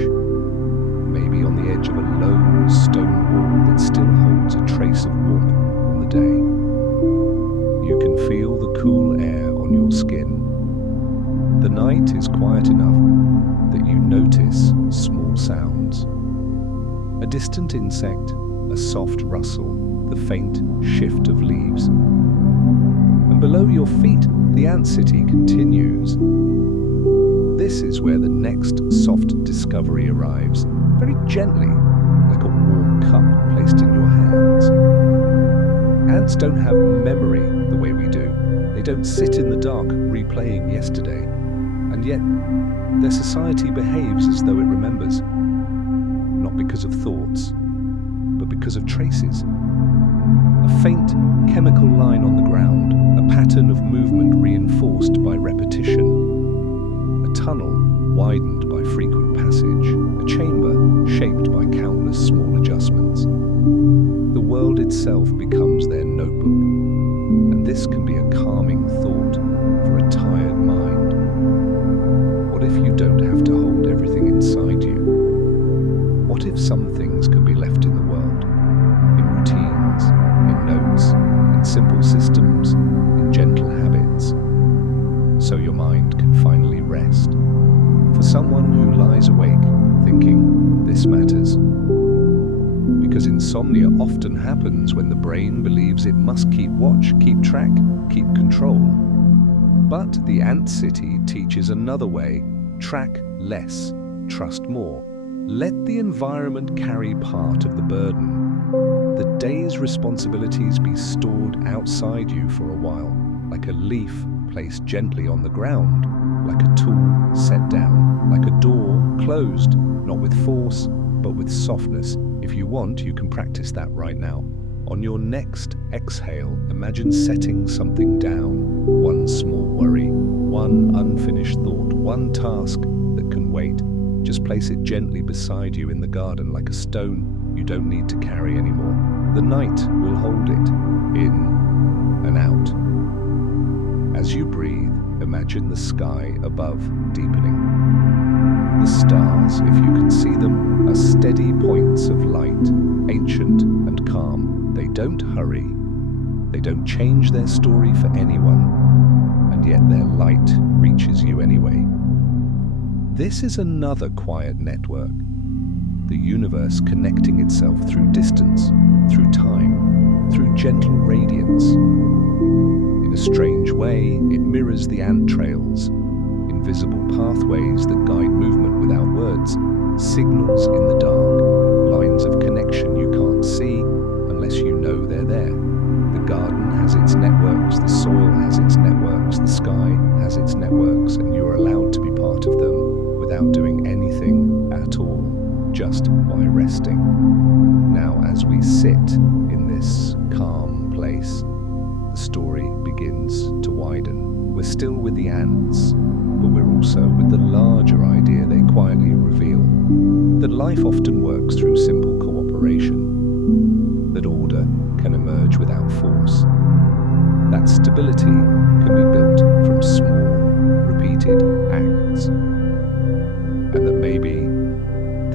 maybe on the edge of a low stone wall that still holds a trace of warmth from the day. You can feel the cool air on your skin. The night is quiet enough that you notice small sounds. A distant insect, a soft rustle, the faint shift of leaves. And below your feet, the ant city continues. This is where the next soft discovery arrives, very gently, like a warm cup placed in your hands. Ants don't have memory the way we do. They don't sit in the dark replaying yesterday. And yet, their society behaves as though it remembers. Not because of thoughts, but because of traces. A faint chemical line on the ground, a pattern of movement reinforced by repetition. A tunnel widened by frequent passage, a chamber shaped by countless small adjustments. The world itself becomes their notebook, and this can be a calming thought for a tired mind. What if you don't have to hold everything inside you? What if some things can be left in the world, in routines, in notes, in simple systems, in gentle habits, so your mind can finally rest? For someone who lies awake thinking this matters. Because insomnia often happens when the brain believes it must keep watch, keep track, keep control. But the ant city teaches another way. Track less, trust more. Let the environment carry part of the burden. The day's responsibilities be stored outside you for a while, like a leaf placed gently on the ground, like a tool set down, like a door closed, not with force, but with softness. If you want, you can practice that right now. On your next exhale, imagine setting something down. One small worry, one unfinished thought, one task that can wait. Just place it gently beside you in the garden like a stone you don't need to carry anymore. The night will hold it, in and out. As you breathe, imagine imagine the sky above deepening. The stars, if you can see them, are steady points of light, ancient and calm. They don't hurry. They don't change their story for anyone, and yet their light reaches you anyway. This is another quiet network, the universe connecting itself through distance, through time, through gentle radiance. In a strange way, it mirrors the ant trails, invisible pathways that guide movement without words, signals in the dark, lines of connection you can't see unless you know they're there. The garden has its networks, the soil has its networks, the sky has its networks, and you're allowed to be part of them without doing anything at all, just by resting. Now, as we sit in this calm place, the story begins to widen. We're still with the ants, but we're also with the larger idea they quietly reveal, that life often works through simple cooperation, that order can emerge without force, that stability can be built from small, repeated acts, and that maybe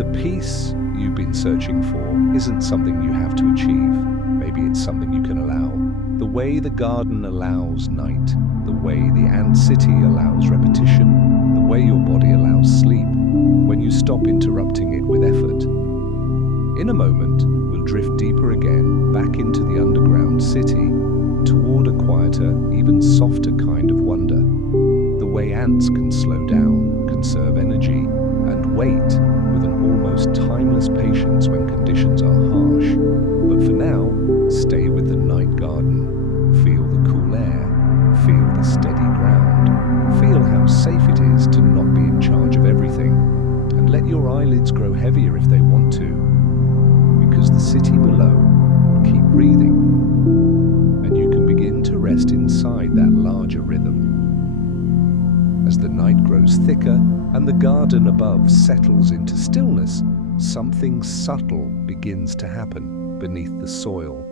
the peace you've been searching for isn't something you have to achieve. Maybe it's something you can allow. The way the garden allows night, the way the ant city allows repetition, the way your body allows sleep, when you stop interrupting it with effort. In a moment, we'll drift deeper again, back into the underground city, toward a quieter, even softer kind of wonder. The way ants can slow down, conserve energy, and wait with an almost timeless patience when conditions are harsh. But for now, stay with the night garden. Feel the cool air. Feel the steady ground. Feel how safe it is to not be in charge of everything. And let your eyelids grow heavier if they want to, because the city below will keep breathing. And you can begin to rest inside that larger rhythm. As the night grows thicker and the garden above settles into stillness, something subtle begins to happen beneath the soil.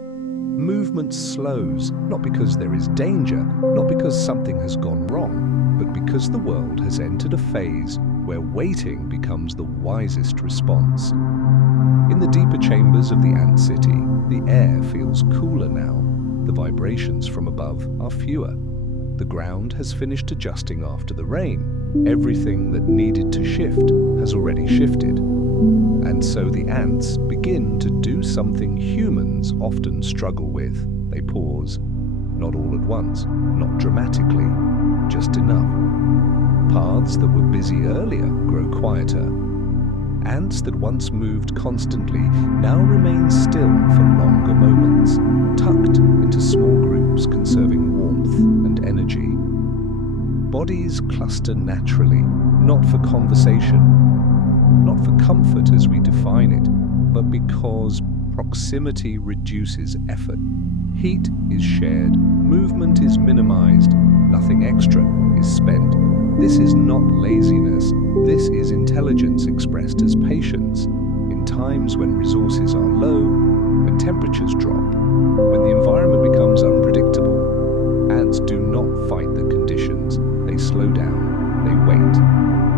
Movement slows, not because there is danger, not because something has gone wrong, but because the world has entered a phase where waiting becomes the wisest response. In the deeper chambers of the ant city, the air feels cooler now. The vibrations from above are fewer. The ground has finished adjusting after the rain. Everything that needed to shift has already shifted. And so the ants begin to do something humans often struggle with. They pause, not all at once, not dramatically, just enough. Paths that were busy earlier grow quieter. Ants that once moved constantly now remain still for longer moments, tucked into small groups conserving warmth and energy. Bodies cluster naturally, not for conversation, not for comfort as we define it, but because proximity reduces effort. Heat is shared, movement is minimized, nothing extra is spent. This is not laziness, this is intelligence expressed as patience. In times when resources are low, when temperatures drop, when the environment becomes unpredictable, ants do not fight the conditions. They slow down, they wait.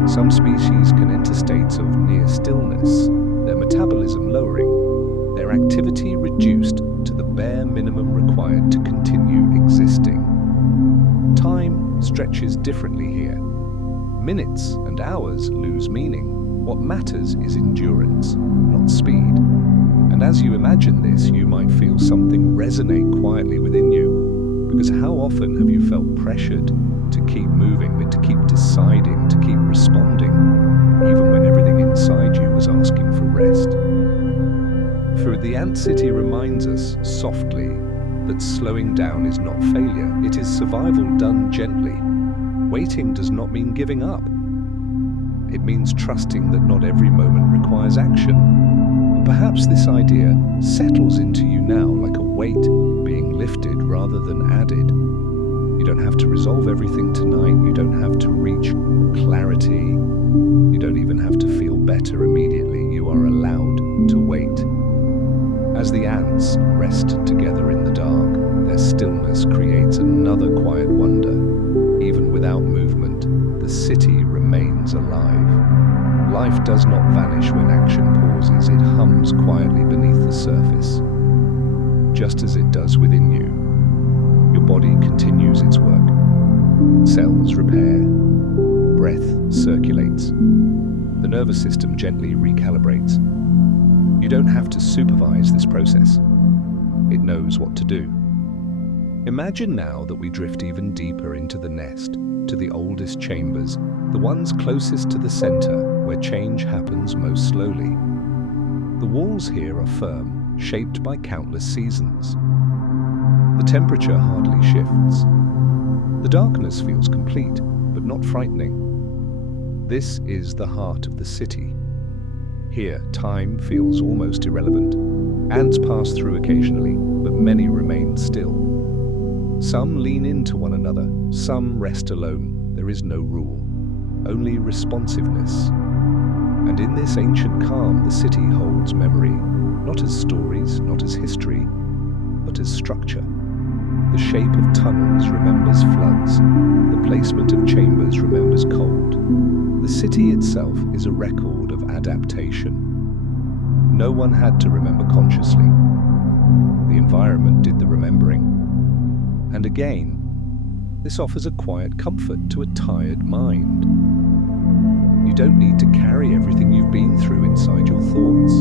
Some species can enter states of near stillness, their metabolism lowering, their activity reduced to the bare minimum required to continue existing. Time stretches differently here. Minutes and hours lose meaning. What matters is endurance, not speed. And as you imagine this, you might feel something resonate quietly within you. Because how often have you felt pressured to keep moving, but to keep deciding, to keep responding, even when everything inside you was asking for rest? For the ant city reminds us softly that slowing down is not failure, it is survival done gently. Waiting does not mean giving up. It means trusting that not every moment requires action. And perhaps this idea settles into you now like a weight being lifted rather than added. You don't have to resolve everything tonight. You don't have to reach clarity. You don't even have to feel better immediately. You are allowed to wait. As the ants rest together in the dark, their stillness creates another quiet wonder. even without movement, the city remains alive. Life does not vanish when action pauses, it hums quietly beneath the surface. Just as it does within you, your body continues its work. Cells repair, breath circulates, the nervous system gently recalibrates. You don't have to supervise this process. It knows what to do. Imagine now that we drift even deeper into the nest, to the oldest chambers, the ones closest to the center, where change happens most slowly. The walls here are firm, shaped by countless seasons. The temperature hardly shifts. The darkness feels complete, but not frightening. This is the heart of the city. Here, time feels almost irrelevant. Ants pass through occasionally, but many remain still. Some lean into one another, some rest alone. There is no rule, only responsiveness. And in this ancient calm, the city holds memory, not as stories, not as history, but as structure. The shape of tunnels remembers floods. The placement of chambers remembers cold. The city itself is a record of adaptation. No one had to remember consciously. The environment did the remembering. And again, this offers a quiet comfort to a tired mind. You don't need to carry everything you've been through inside your thoughts.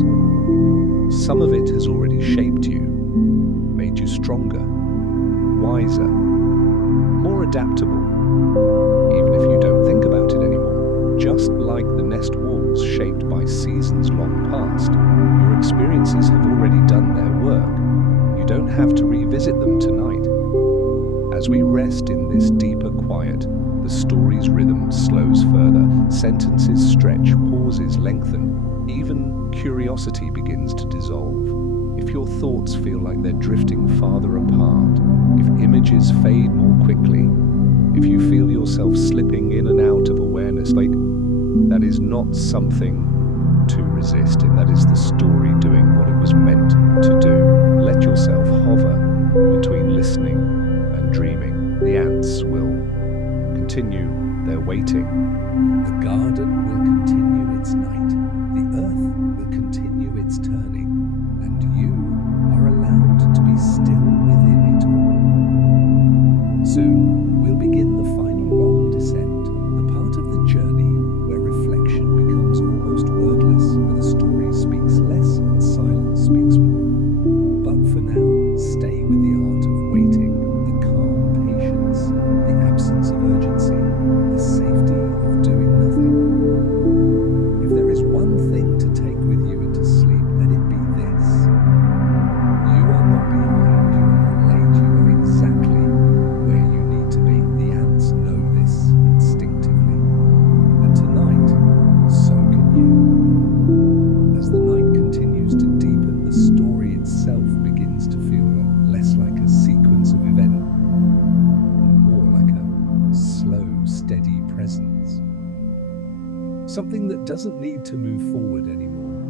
Some of it has already shaped you, made you stronger, wiser, more adaptable, even if you don't think about it anymore. Just like the nest walls shaped by seasons long past, your experiences have already done their work. You don't have to revisit them tonight. As we rest in this deeper quiet, the story's rhythm slows further, sentences stretch, pauses lengthen, even curiosity begins to dissolve. If your thoughts feel like they're drifting farther apart, if images fade more quickly, if you feel yourself slipping in and out of awareness, that is not something to resist, and that is the story doing what it was meant to do. Let yourself hover between listening and dreaming. The ants will continue their waiting. The garden will continue its night. The earth will continue its turning. And you are allowed to be still within it all. Soon we'll begin the final long descent, the part of the journey where reflection becomes almost wordless, where the story speaks less and silence speaks more. But for now, stay with the art of waiting, the calm patience, the absence of urgency, the safety of doing nothing. If there is one thing to take with you into sleep, let it be this. You are not behind, you are not late, you are exactly where you need to be. The ants know this instinctively. And tonight, so can you. As the night continues to deepen, the story itself begins to feel less like a sequence of events and more like a slow, steady presence. Something that doesn't need to move forward anymore.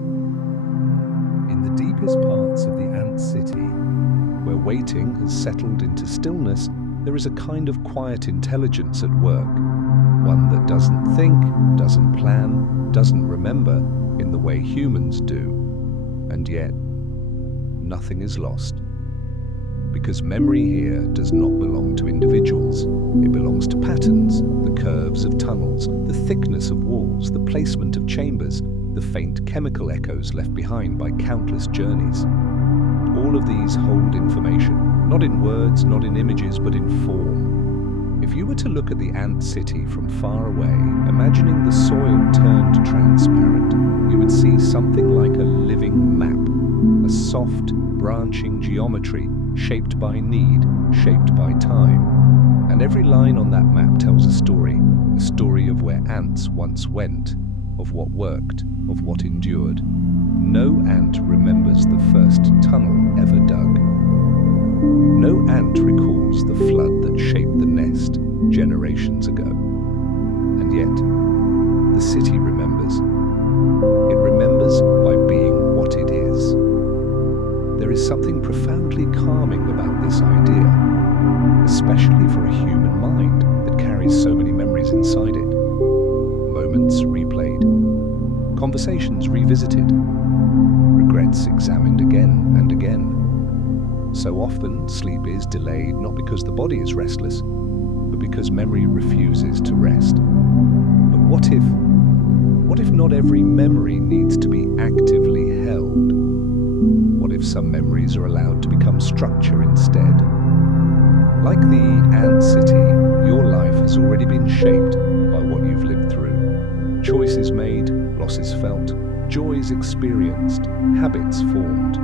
In the deepest parts of the ant city, where waiting has settled into stillness, there is a kind of quiet intelligence at work, one that doesn't think, doesn't plan, doesn't remember in the way humans do. And yet, nothing is lost. Because memory here does not belong to individuals. It belongs to patterns, the curves of tunnels, the thickness of walls, the placement of chambers, the faint chemical echoes left behind by countless journeys. All of these hold information, not in words, not in images, but in form. If you were to look at the ant city from far away, imagining the soil turned transparent, you would see something like a living map, a soft, branching geometry shaped by need, shaped by time. And every line on that map tells a story of where ants once went, of what worked, of what endured. No ant remembers the first tunnel ever dug. No ant recalls the flood that shaped the nest generations ago. And yet, the city remembers. It remembers by being what it is. There is something profoundly calming about this idea, especially for a human mind that carries carries so many memories inside it. Moments replayed, conversations revisited, regrets examined again and again. So often, sleep is delayed not because the body is restless, but because memory refuses to rest. But what if not every memory needs to be actively held? What if some memories are allowed to become structure instead? Like the ant city, your life has already been shaped by what you've lived through. Choices made, losses felt, joys experienced, habits formed.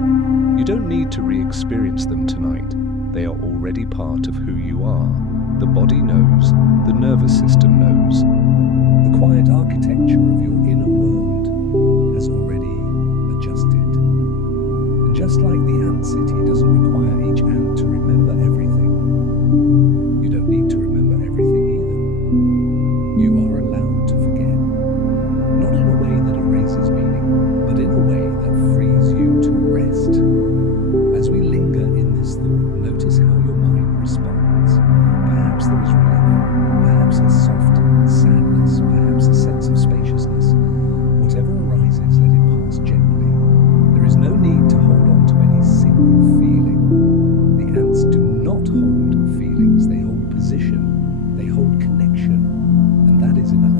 You don't need to re-experience them tonight. They are already part of who you are. The body knows, the nervous system knows. The quiet architecture of your inner world has already adjusted. And just like the ant city doesn't require each ant to remember everything, you don't need to remember everything either. You are allowed to forget. Not in a way that erases meaning, but in a way that frees you to rest. As we linger in this thought, notice how your mind responds. Perhaps there is relief, perhaps a soft sadness, perhaps a sense of spaciousness. Whatever arises, let it pass gently. There is no need to hold on to any single feeling. The ants do not hold feelings, they hold position, they hold connection, and that is enough.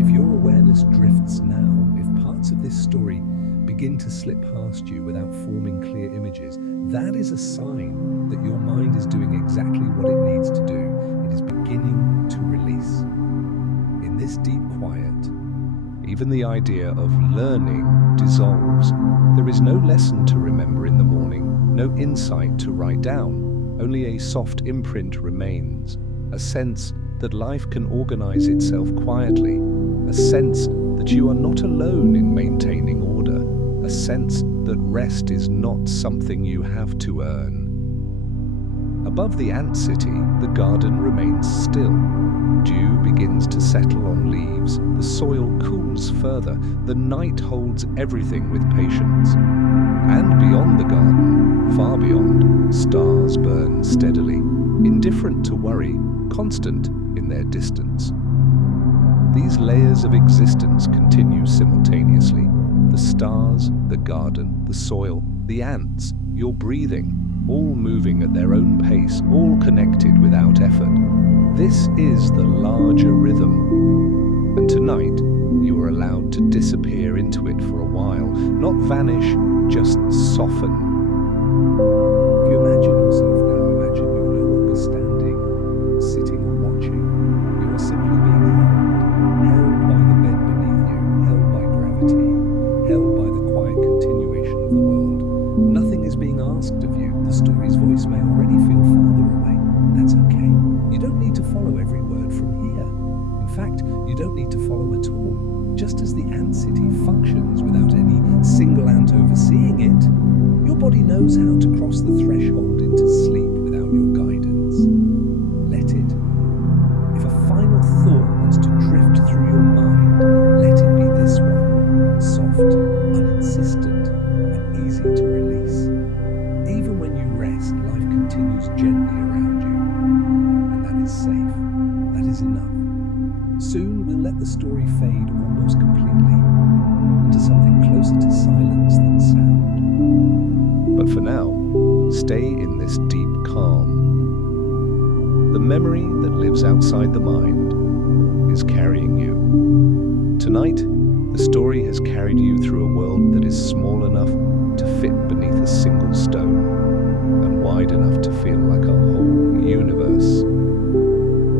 If your awareness drifts now, if parts of this story begin to slip past you without forming clear images, that is a sign that your mind is doing exactly what it needs to do. It is beginning to release. In this deep quiet, even the idea of learning dissolves. There is no lesson to remember in the morning, no insight to write down. Only a soft imprint remains, a sense that life can organize itself quietly, a sense that you are not alone in maintaining order, a sense that rest is not something you have to earn. Above the ant city, the garden remains still. Dew begins to settle on leaves, the soil cools further, the night holds everything with patience. And beyond the garden, far beyond, stars burn steadily, indifferent to worry, constant in their distance. These layers of existence continue simultaneously. The stars, the garden, the soil, the ants, your breathing, all moving at their own pace, all connected without effort. This is the larger rhythm. And tonight, you are allowed to disappear into it for a while, not vanish, just soften. If you imagine yourself now, imagine you're no longer standing, sitting or watching. You are simply being held by the bed beneath you, held by gravity, held by the quiet continuation of the world. Nothing is being asked of you. The story's voice may already feel farther away. That's okay. You don't need to follow every word from here. In fact, you don't need to follow at all. Just as the ant city functions without any single ant overseeing it, your body knows how to cross the threshold into sleep without your guidance. Let it. If a final thought wants to drift through your mind, let it be this one. Soft, uninsistent, and easy to release. Even when you rest, life continues gently around you. And that is safe. That is enough. Soon we'll let the story fade almost completely into something closer to silence than sound. But for now, stay in this deep calm. The memory that lives outside the mind is carrying you. Tonight, the story has carried you through a world that is small enough to fit beneath a single stone and wide enough to feel like a whole universe.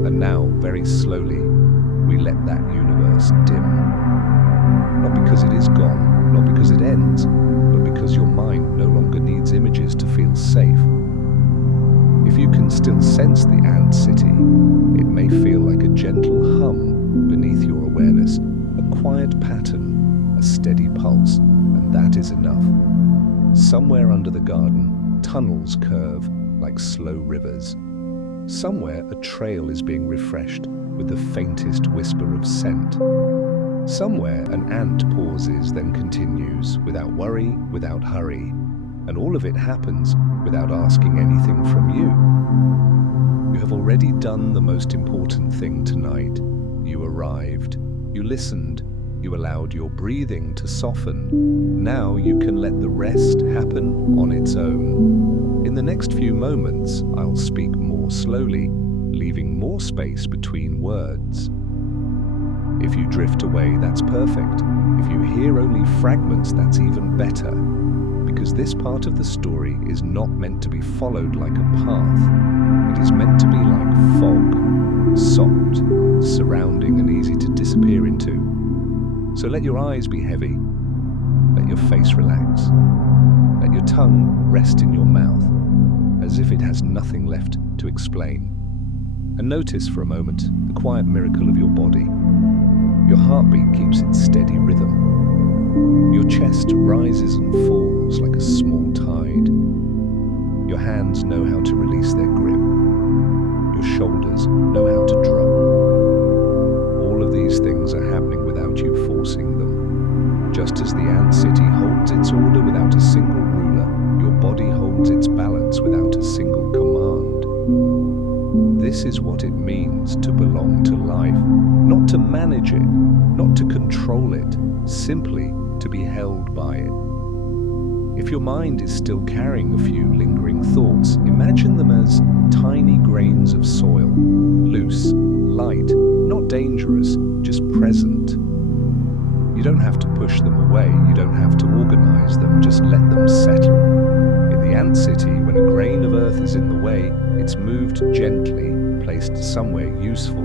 And now, very slowly, we let that universe dim. Not because it is gone, not because it ends, but because your mind no longer needs images to feel safe. If you can still sense the ant city, it may feel like a gentle hum beneath your awareness, a quiet pattern, a steady pulse, and that is enough. Somewhere under the garden, tunnels curve like slow rivers. Somewhere a trail is being refreshed with the faintest whisper of scent. Somewhere an ant pauses, then continues, without worry, without hurry. And all of it happens without asking anything from you. You have already done the most important thing tonight. You arrived, you listened, you allowed your breathing to soften. Now you can let the rest happen on its own. In the next few moments, I'll speak more slowly, leaving more space between words. If you drift away, that's perfect. If you hear only fragments, that's even better. Because this part of the story is not meant to be followed like a path. It is meant to be like fog, soft, surrounding and easy to disappear into. So let your eyes be heavy. Let your face relax. Let your tongue rest in your mouth, as if it has nothing left to explain. And notice for a moment the quiet miracle of your body. Your heartbeat keeps its steady rhythm. Your chest rises and falls like a small tide. Your hands know how to release their grip. Your shoulders know how to drop. All of these things are happening without you forcing them. Just as the ant city holds its order without a single ruler, your body holds its balance without a single command. This is what it means to belong to life, not to manage it, not to control it, simply to be held by it. If your mind is still carrying a few lingering thoughts, imagine them as tiny grains of soil, loose, light, not dangerous, just present. You don't have to push them away, you don't have to organize them, just let them settle. In the ant city, when a grain of earth is in the way, it's moved gently, placed somewhere useful,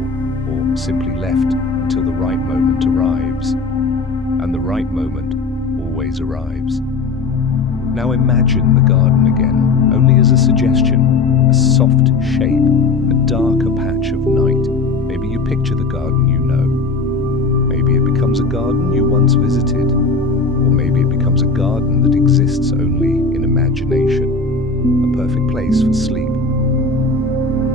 or simply left until the right moment arrives. And the right moment always arrives. Now imagine the garden again, only as a suggestion, a soft shape, a darker patch of night. Maybe you picture the garden you know. Maybe it becomes a garden you once visited, or maybe it becomes a garden that exists only in imagination, a perfect place for sleep.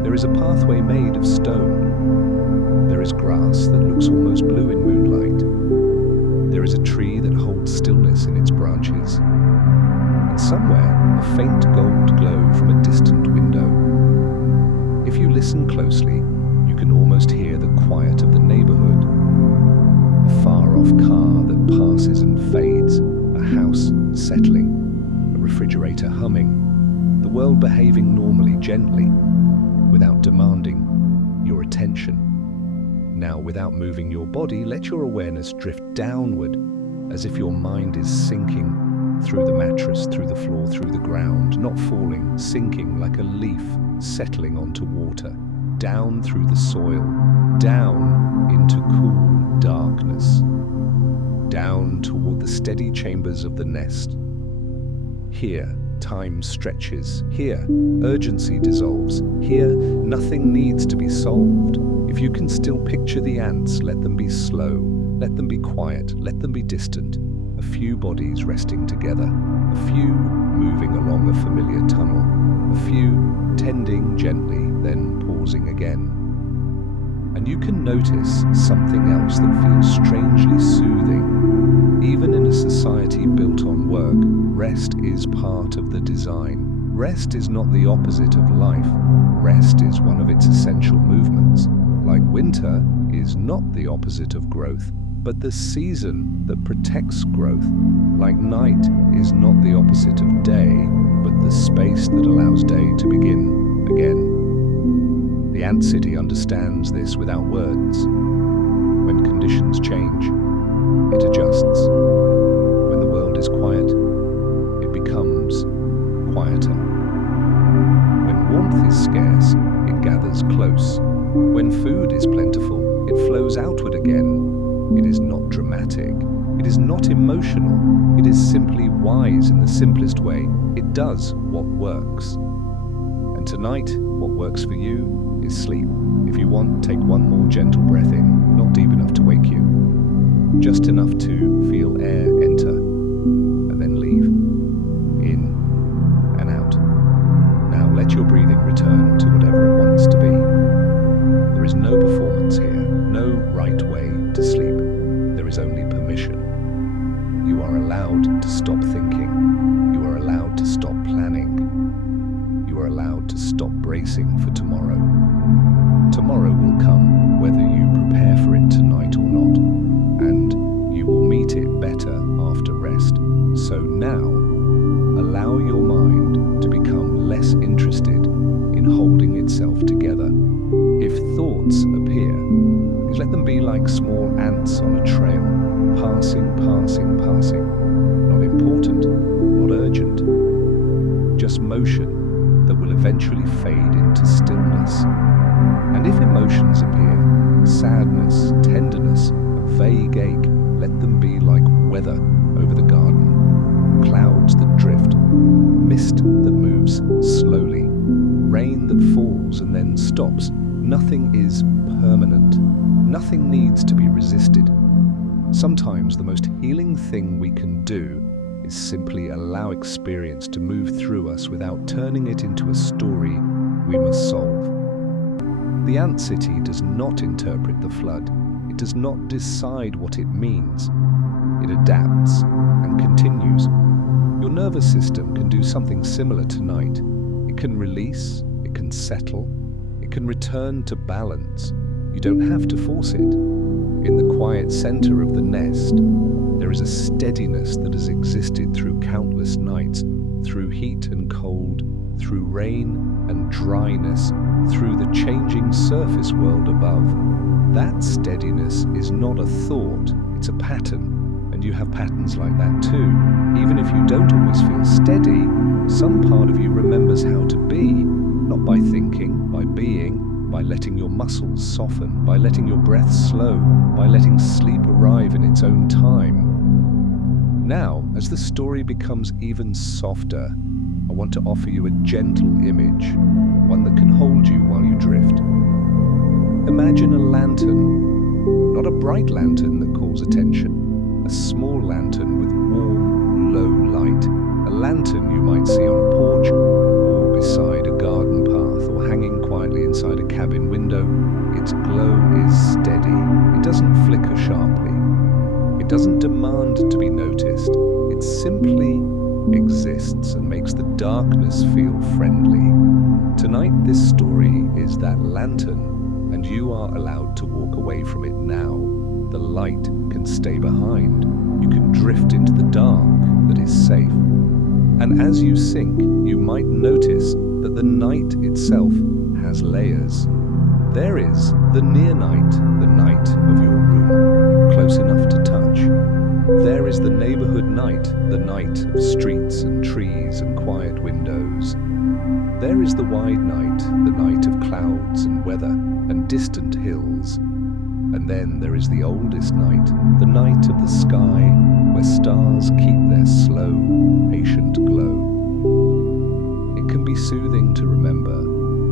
There is a pathway made of stone. There is grass that looks almost blue in moonlight. There is a tree that holds stillness in its branches. And somewhere, a faint gold glow from a distant window. If you listen closely, you can almost hear the quiet of the neighborhood. A far-off car that passes and fades, a house settling, a refrigerator humming, the world behaving normally, gently, without demanding your attention. Now, without moving your body, let your awareness drift downward, as if your mind is sinking through the mattress, through the floor, through the ground, not falling, sinking like a leaf settling onto water, down through the soil, down into cool darkness, down toward the steady chambers of the nest. Here, time stretches. Here, urgency dissolves. Here, nothing needs to be solved. If you can still picture the ants, let them be slow, let them be quiet, let them be distant. A few bodies resting together, a few moving along a familiar tunnel, a few tending gently, then pausing again. And you can notice something else that feels strangely soothing. Even in a society built on work, rest is part of the design. Rest is not the opposite of life. Rest is one of its essential movements. Like winter is not the opposite of growth, but the season that protects growth. Like night is not the opposite of day, but the space that allows day to begin again. The ant city understands this without words. When conditions change, it adjusts. When the world is quiet, it becomes quieter. When warmth is scarce, it gathers close. When food is plentiful, it flows outward again. It is not dramatic. It is not emotional. It is simply wise in the simplest way. It does what works. And tonight, what works for you is sleep. If you want, take one more gentle breath in, not deep enough to wake you, just enough to feel air enter, and then leave, in and out. Now let your breathing return to whatever it wants to be. There is no performance here, no right way to sleep. There is only permission. You are allowed to stop thinking. You are allowed to stop planning. You are allowed to stop bracing for tomorrow. thoughts appear is let them be like small ants on a trail, passing, passing, passing. Not important, not urgent, just motion that will eventually fade into stillness. And if emotions appear, sadness, tenderness, a vague ache, let them be like weather over the garden, clouds that drift, mist that moves slowly, rain that falls and then stops. Nothing is permanent. Nothing needs to be resisted. Sometimes the most healing thing we can do is simply allow experience to move through us without turning it into a story we must solve. The ant city does not interpret the flood. It does not decide what it means. It adapts and continues. Your nervous system can do something similar tonight. It can release, it can settle, it can return to balance. You don't have to force it. In the quiet center of the nest, there is a steadiness that has existed through countless nights, through heat and cold, through rain and dryness, through the changing surface world above. That steadiness is not a thought, it's a pattern, and you have patterns like that too. Even if you don't always feel steady, some part of you remembers how to be, not by thinking, by being, by letting your muscles soften, by letting your breath slow, by letting sleep arrive in its own time. Now, as the story becomes even softer, I want to offer you a gentle image, one that can hold you while you drift. Imagine a lantern, not a bright lantern that calls attention, a small lantern with warm, low light, a lantern you might see on a porch or beside a garden path or hanging quietly inside a cabin window. Its glow is steady. It doesn't flicker sharply. It doesn't demand to be noticed. It simply exists and makes the darkness feel friendly. Tonight, this story is that lantern, and you are allowed to walk away from it now. The light can stay behind. You can drift into the dark that is safe. And as you sink, you might notice that the night itself has layers. There is the near night, the night of your room, close enough to touch. There is the neighborhood night, the night of streets and trees and quiet windows. There is the wide night, the night of clouds and weather and distant hills. And then there is the oldest night, the night of the sky, where stars keep their slow, patient glow. It can be soothing to remember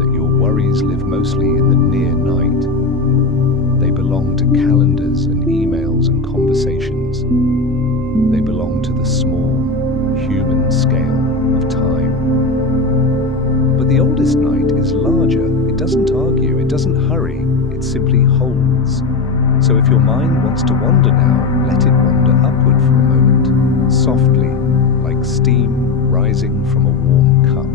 that your worries live mostly in the near night. They belong to calendars and emails and conversations. They belong to the small, human scale of time. But the oldest night is larger. It doesn't argue, it doesn't hurry, it simply holds. So if your mind wants to wander now, let it wander upward for a moment, softly, like steam rising from a warm cup.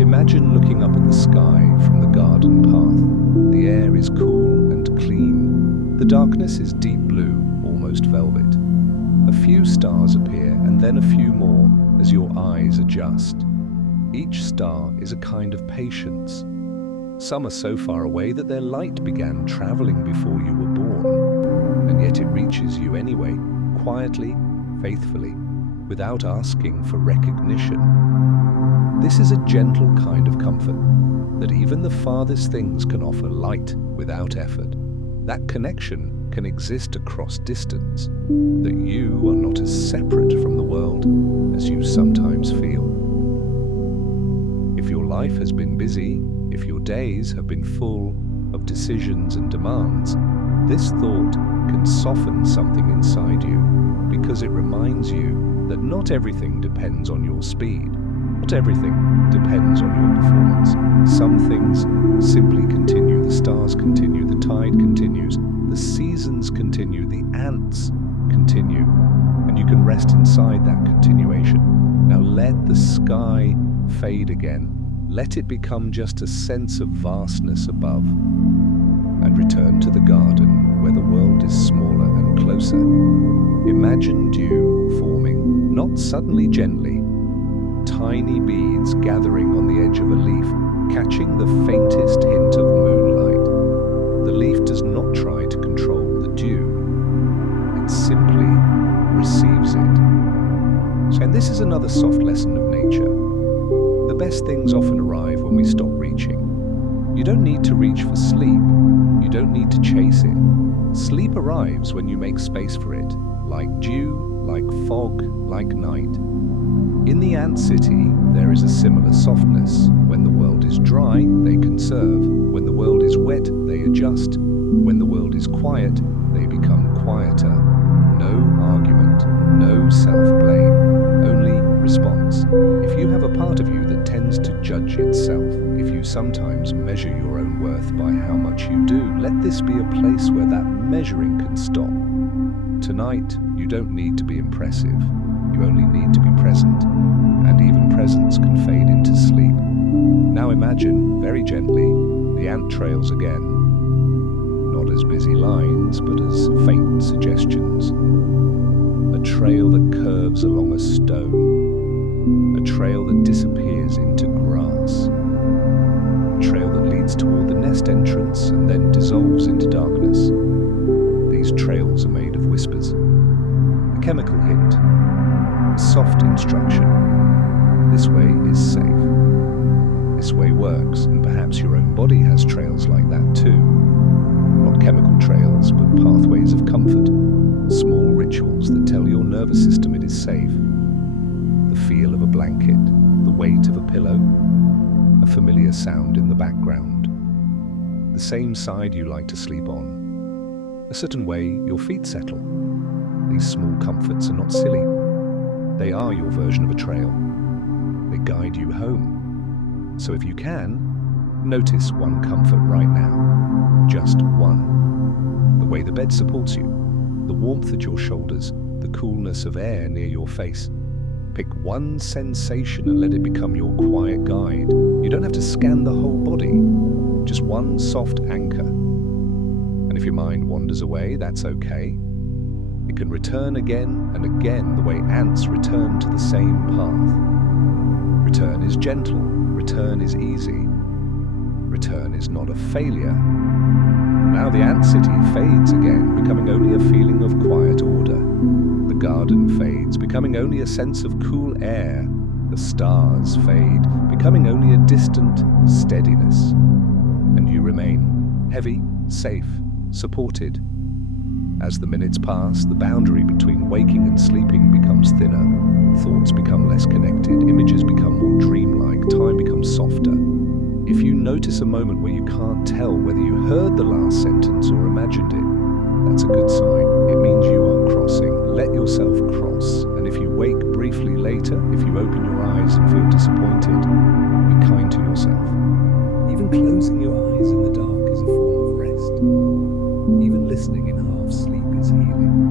Imagine looking up at the sky from the garden path. The air is cool and clean. The darkness is deep blue, almost velvet. A few stars appear, and then a few more as your eyes adjust. Each star is a kind of patience. Some are so far away that their light began traveling before you were born, and yet it reaches you anyway, quietly, faithfully, without asking for recognition. This is a gentle kind of comfort, that even the farthest things can offer light without effort. That connection can exist across distance, that you are not as separate from the world as you sometimes feel. If your life has been busy, if your days have been full of decisions and demands, this thought can soften something inside you, because it reminds you that not everything depends on your speed. Not everything depends on your performance. Some things simply continue. The stars continue, the tide continues, the seasons continue, the ants continue, and you can rest inside that continuation. Now let the sky fade again. Let it become just a sense of vastness above, and return to the garden where the world is smaller and closer. Imagine dew forming, not suddenly, gently, tiny beads gathering on the edge of a leaf, catching the faintest hint of moonlight. best things often arrive when we stop reaching. You don't need to reach for sleep. You don't need to chase it. Sleep arrives when you make space for it, like dew, like fog, like night. In the ant city, there is a similar softness. When the world is dry, they conserve. When the world is wet, they adjust. When the world is quiet, they become quieter. No argument, no self-blame, only response. If you have a part of you that tends to judge itself, if you sometimes measure your own worth by how much you do, let this be a place where that measuring can stop. Tonight, you don't need to be impressive. You only need to be present, and even presence can fade into sleep. Now imagine, very gently, the ant trails again. Not as busy lines, but as faint suggestions. A trail that curves along a stone. A trail that disappears into grass. A trail that leads toward the nest entrance and then dissolves into darkness. These trails are made of whispers. A chemical hint. A soft instruction. This way is safe. This way works, and perhaps your own body has trails like that too. Not chemical trails, but pathways of comfort. Small rituals that tell your nervous system it is safe. The feel of a blanket, the weight of a pillow, a familiar sound in the background. The same side you like to sleep on. A certain way your feet settle. These small comforts are not silly. They are your version of a trail. They guide you home. So if you can, notice one comfort right now. Just one. The way the bed supports you, the warmth at your shoulders, the coolness of air near your face. Pick one sensation and let it become your quiet guide. You don't have to scan the whole body, just one soft anchor. And if your mind wanders away, that's okay. It can return again and again the way ants return to the same path. Return is gentle, return is easy. Return is not a failure. Now the ant city fades again, becoming only a feeling of quiet order. The garden fades, becoming only a sense of cool air. The stars fade, becoming only a distant steadiness. And you remain heavy, safe, supported. As the minutes pass, the boundary between waking and sleeping becomes thinner. Thoughts become less connected, images become more dreamlike, time becomes softer. If you notice a moment where you can't tell whether you heard the last sentence or imagined it, that's a good sign. It means you are crossing. Let yourself cross. And if you wake briefly later, if you open your eyes and feel disappointed, be kind to yourself. Even closing your eyes in the dark is a form of rest. Even listening in half sleep is healing.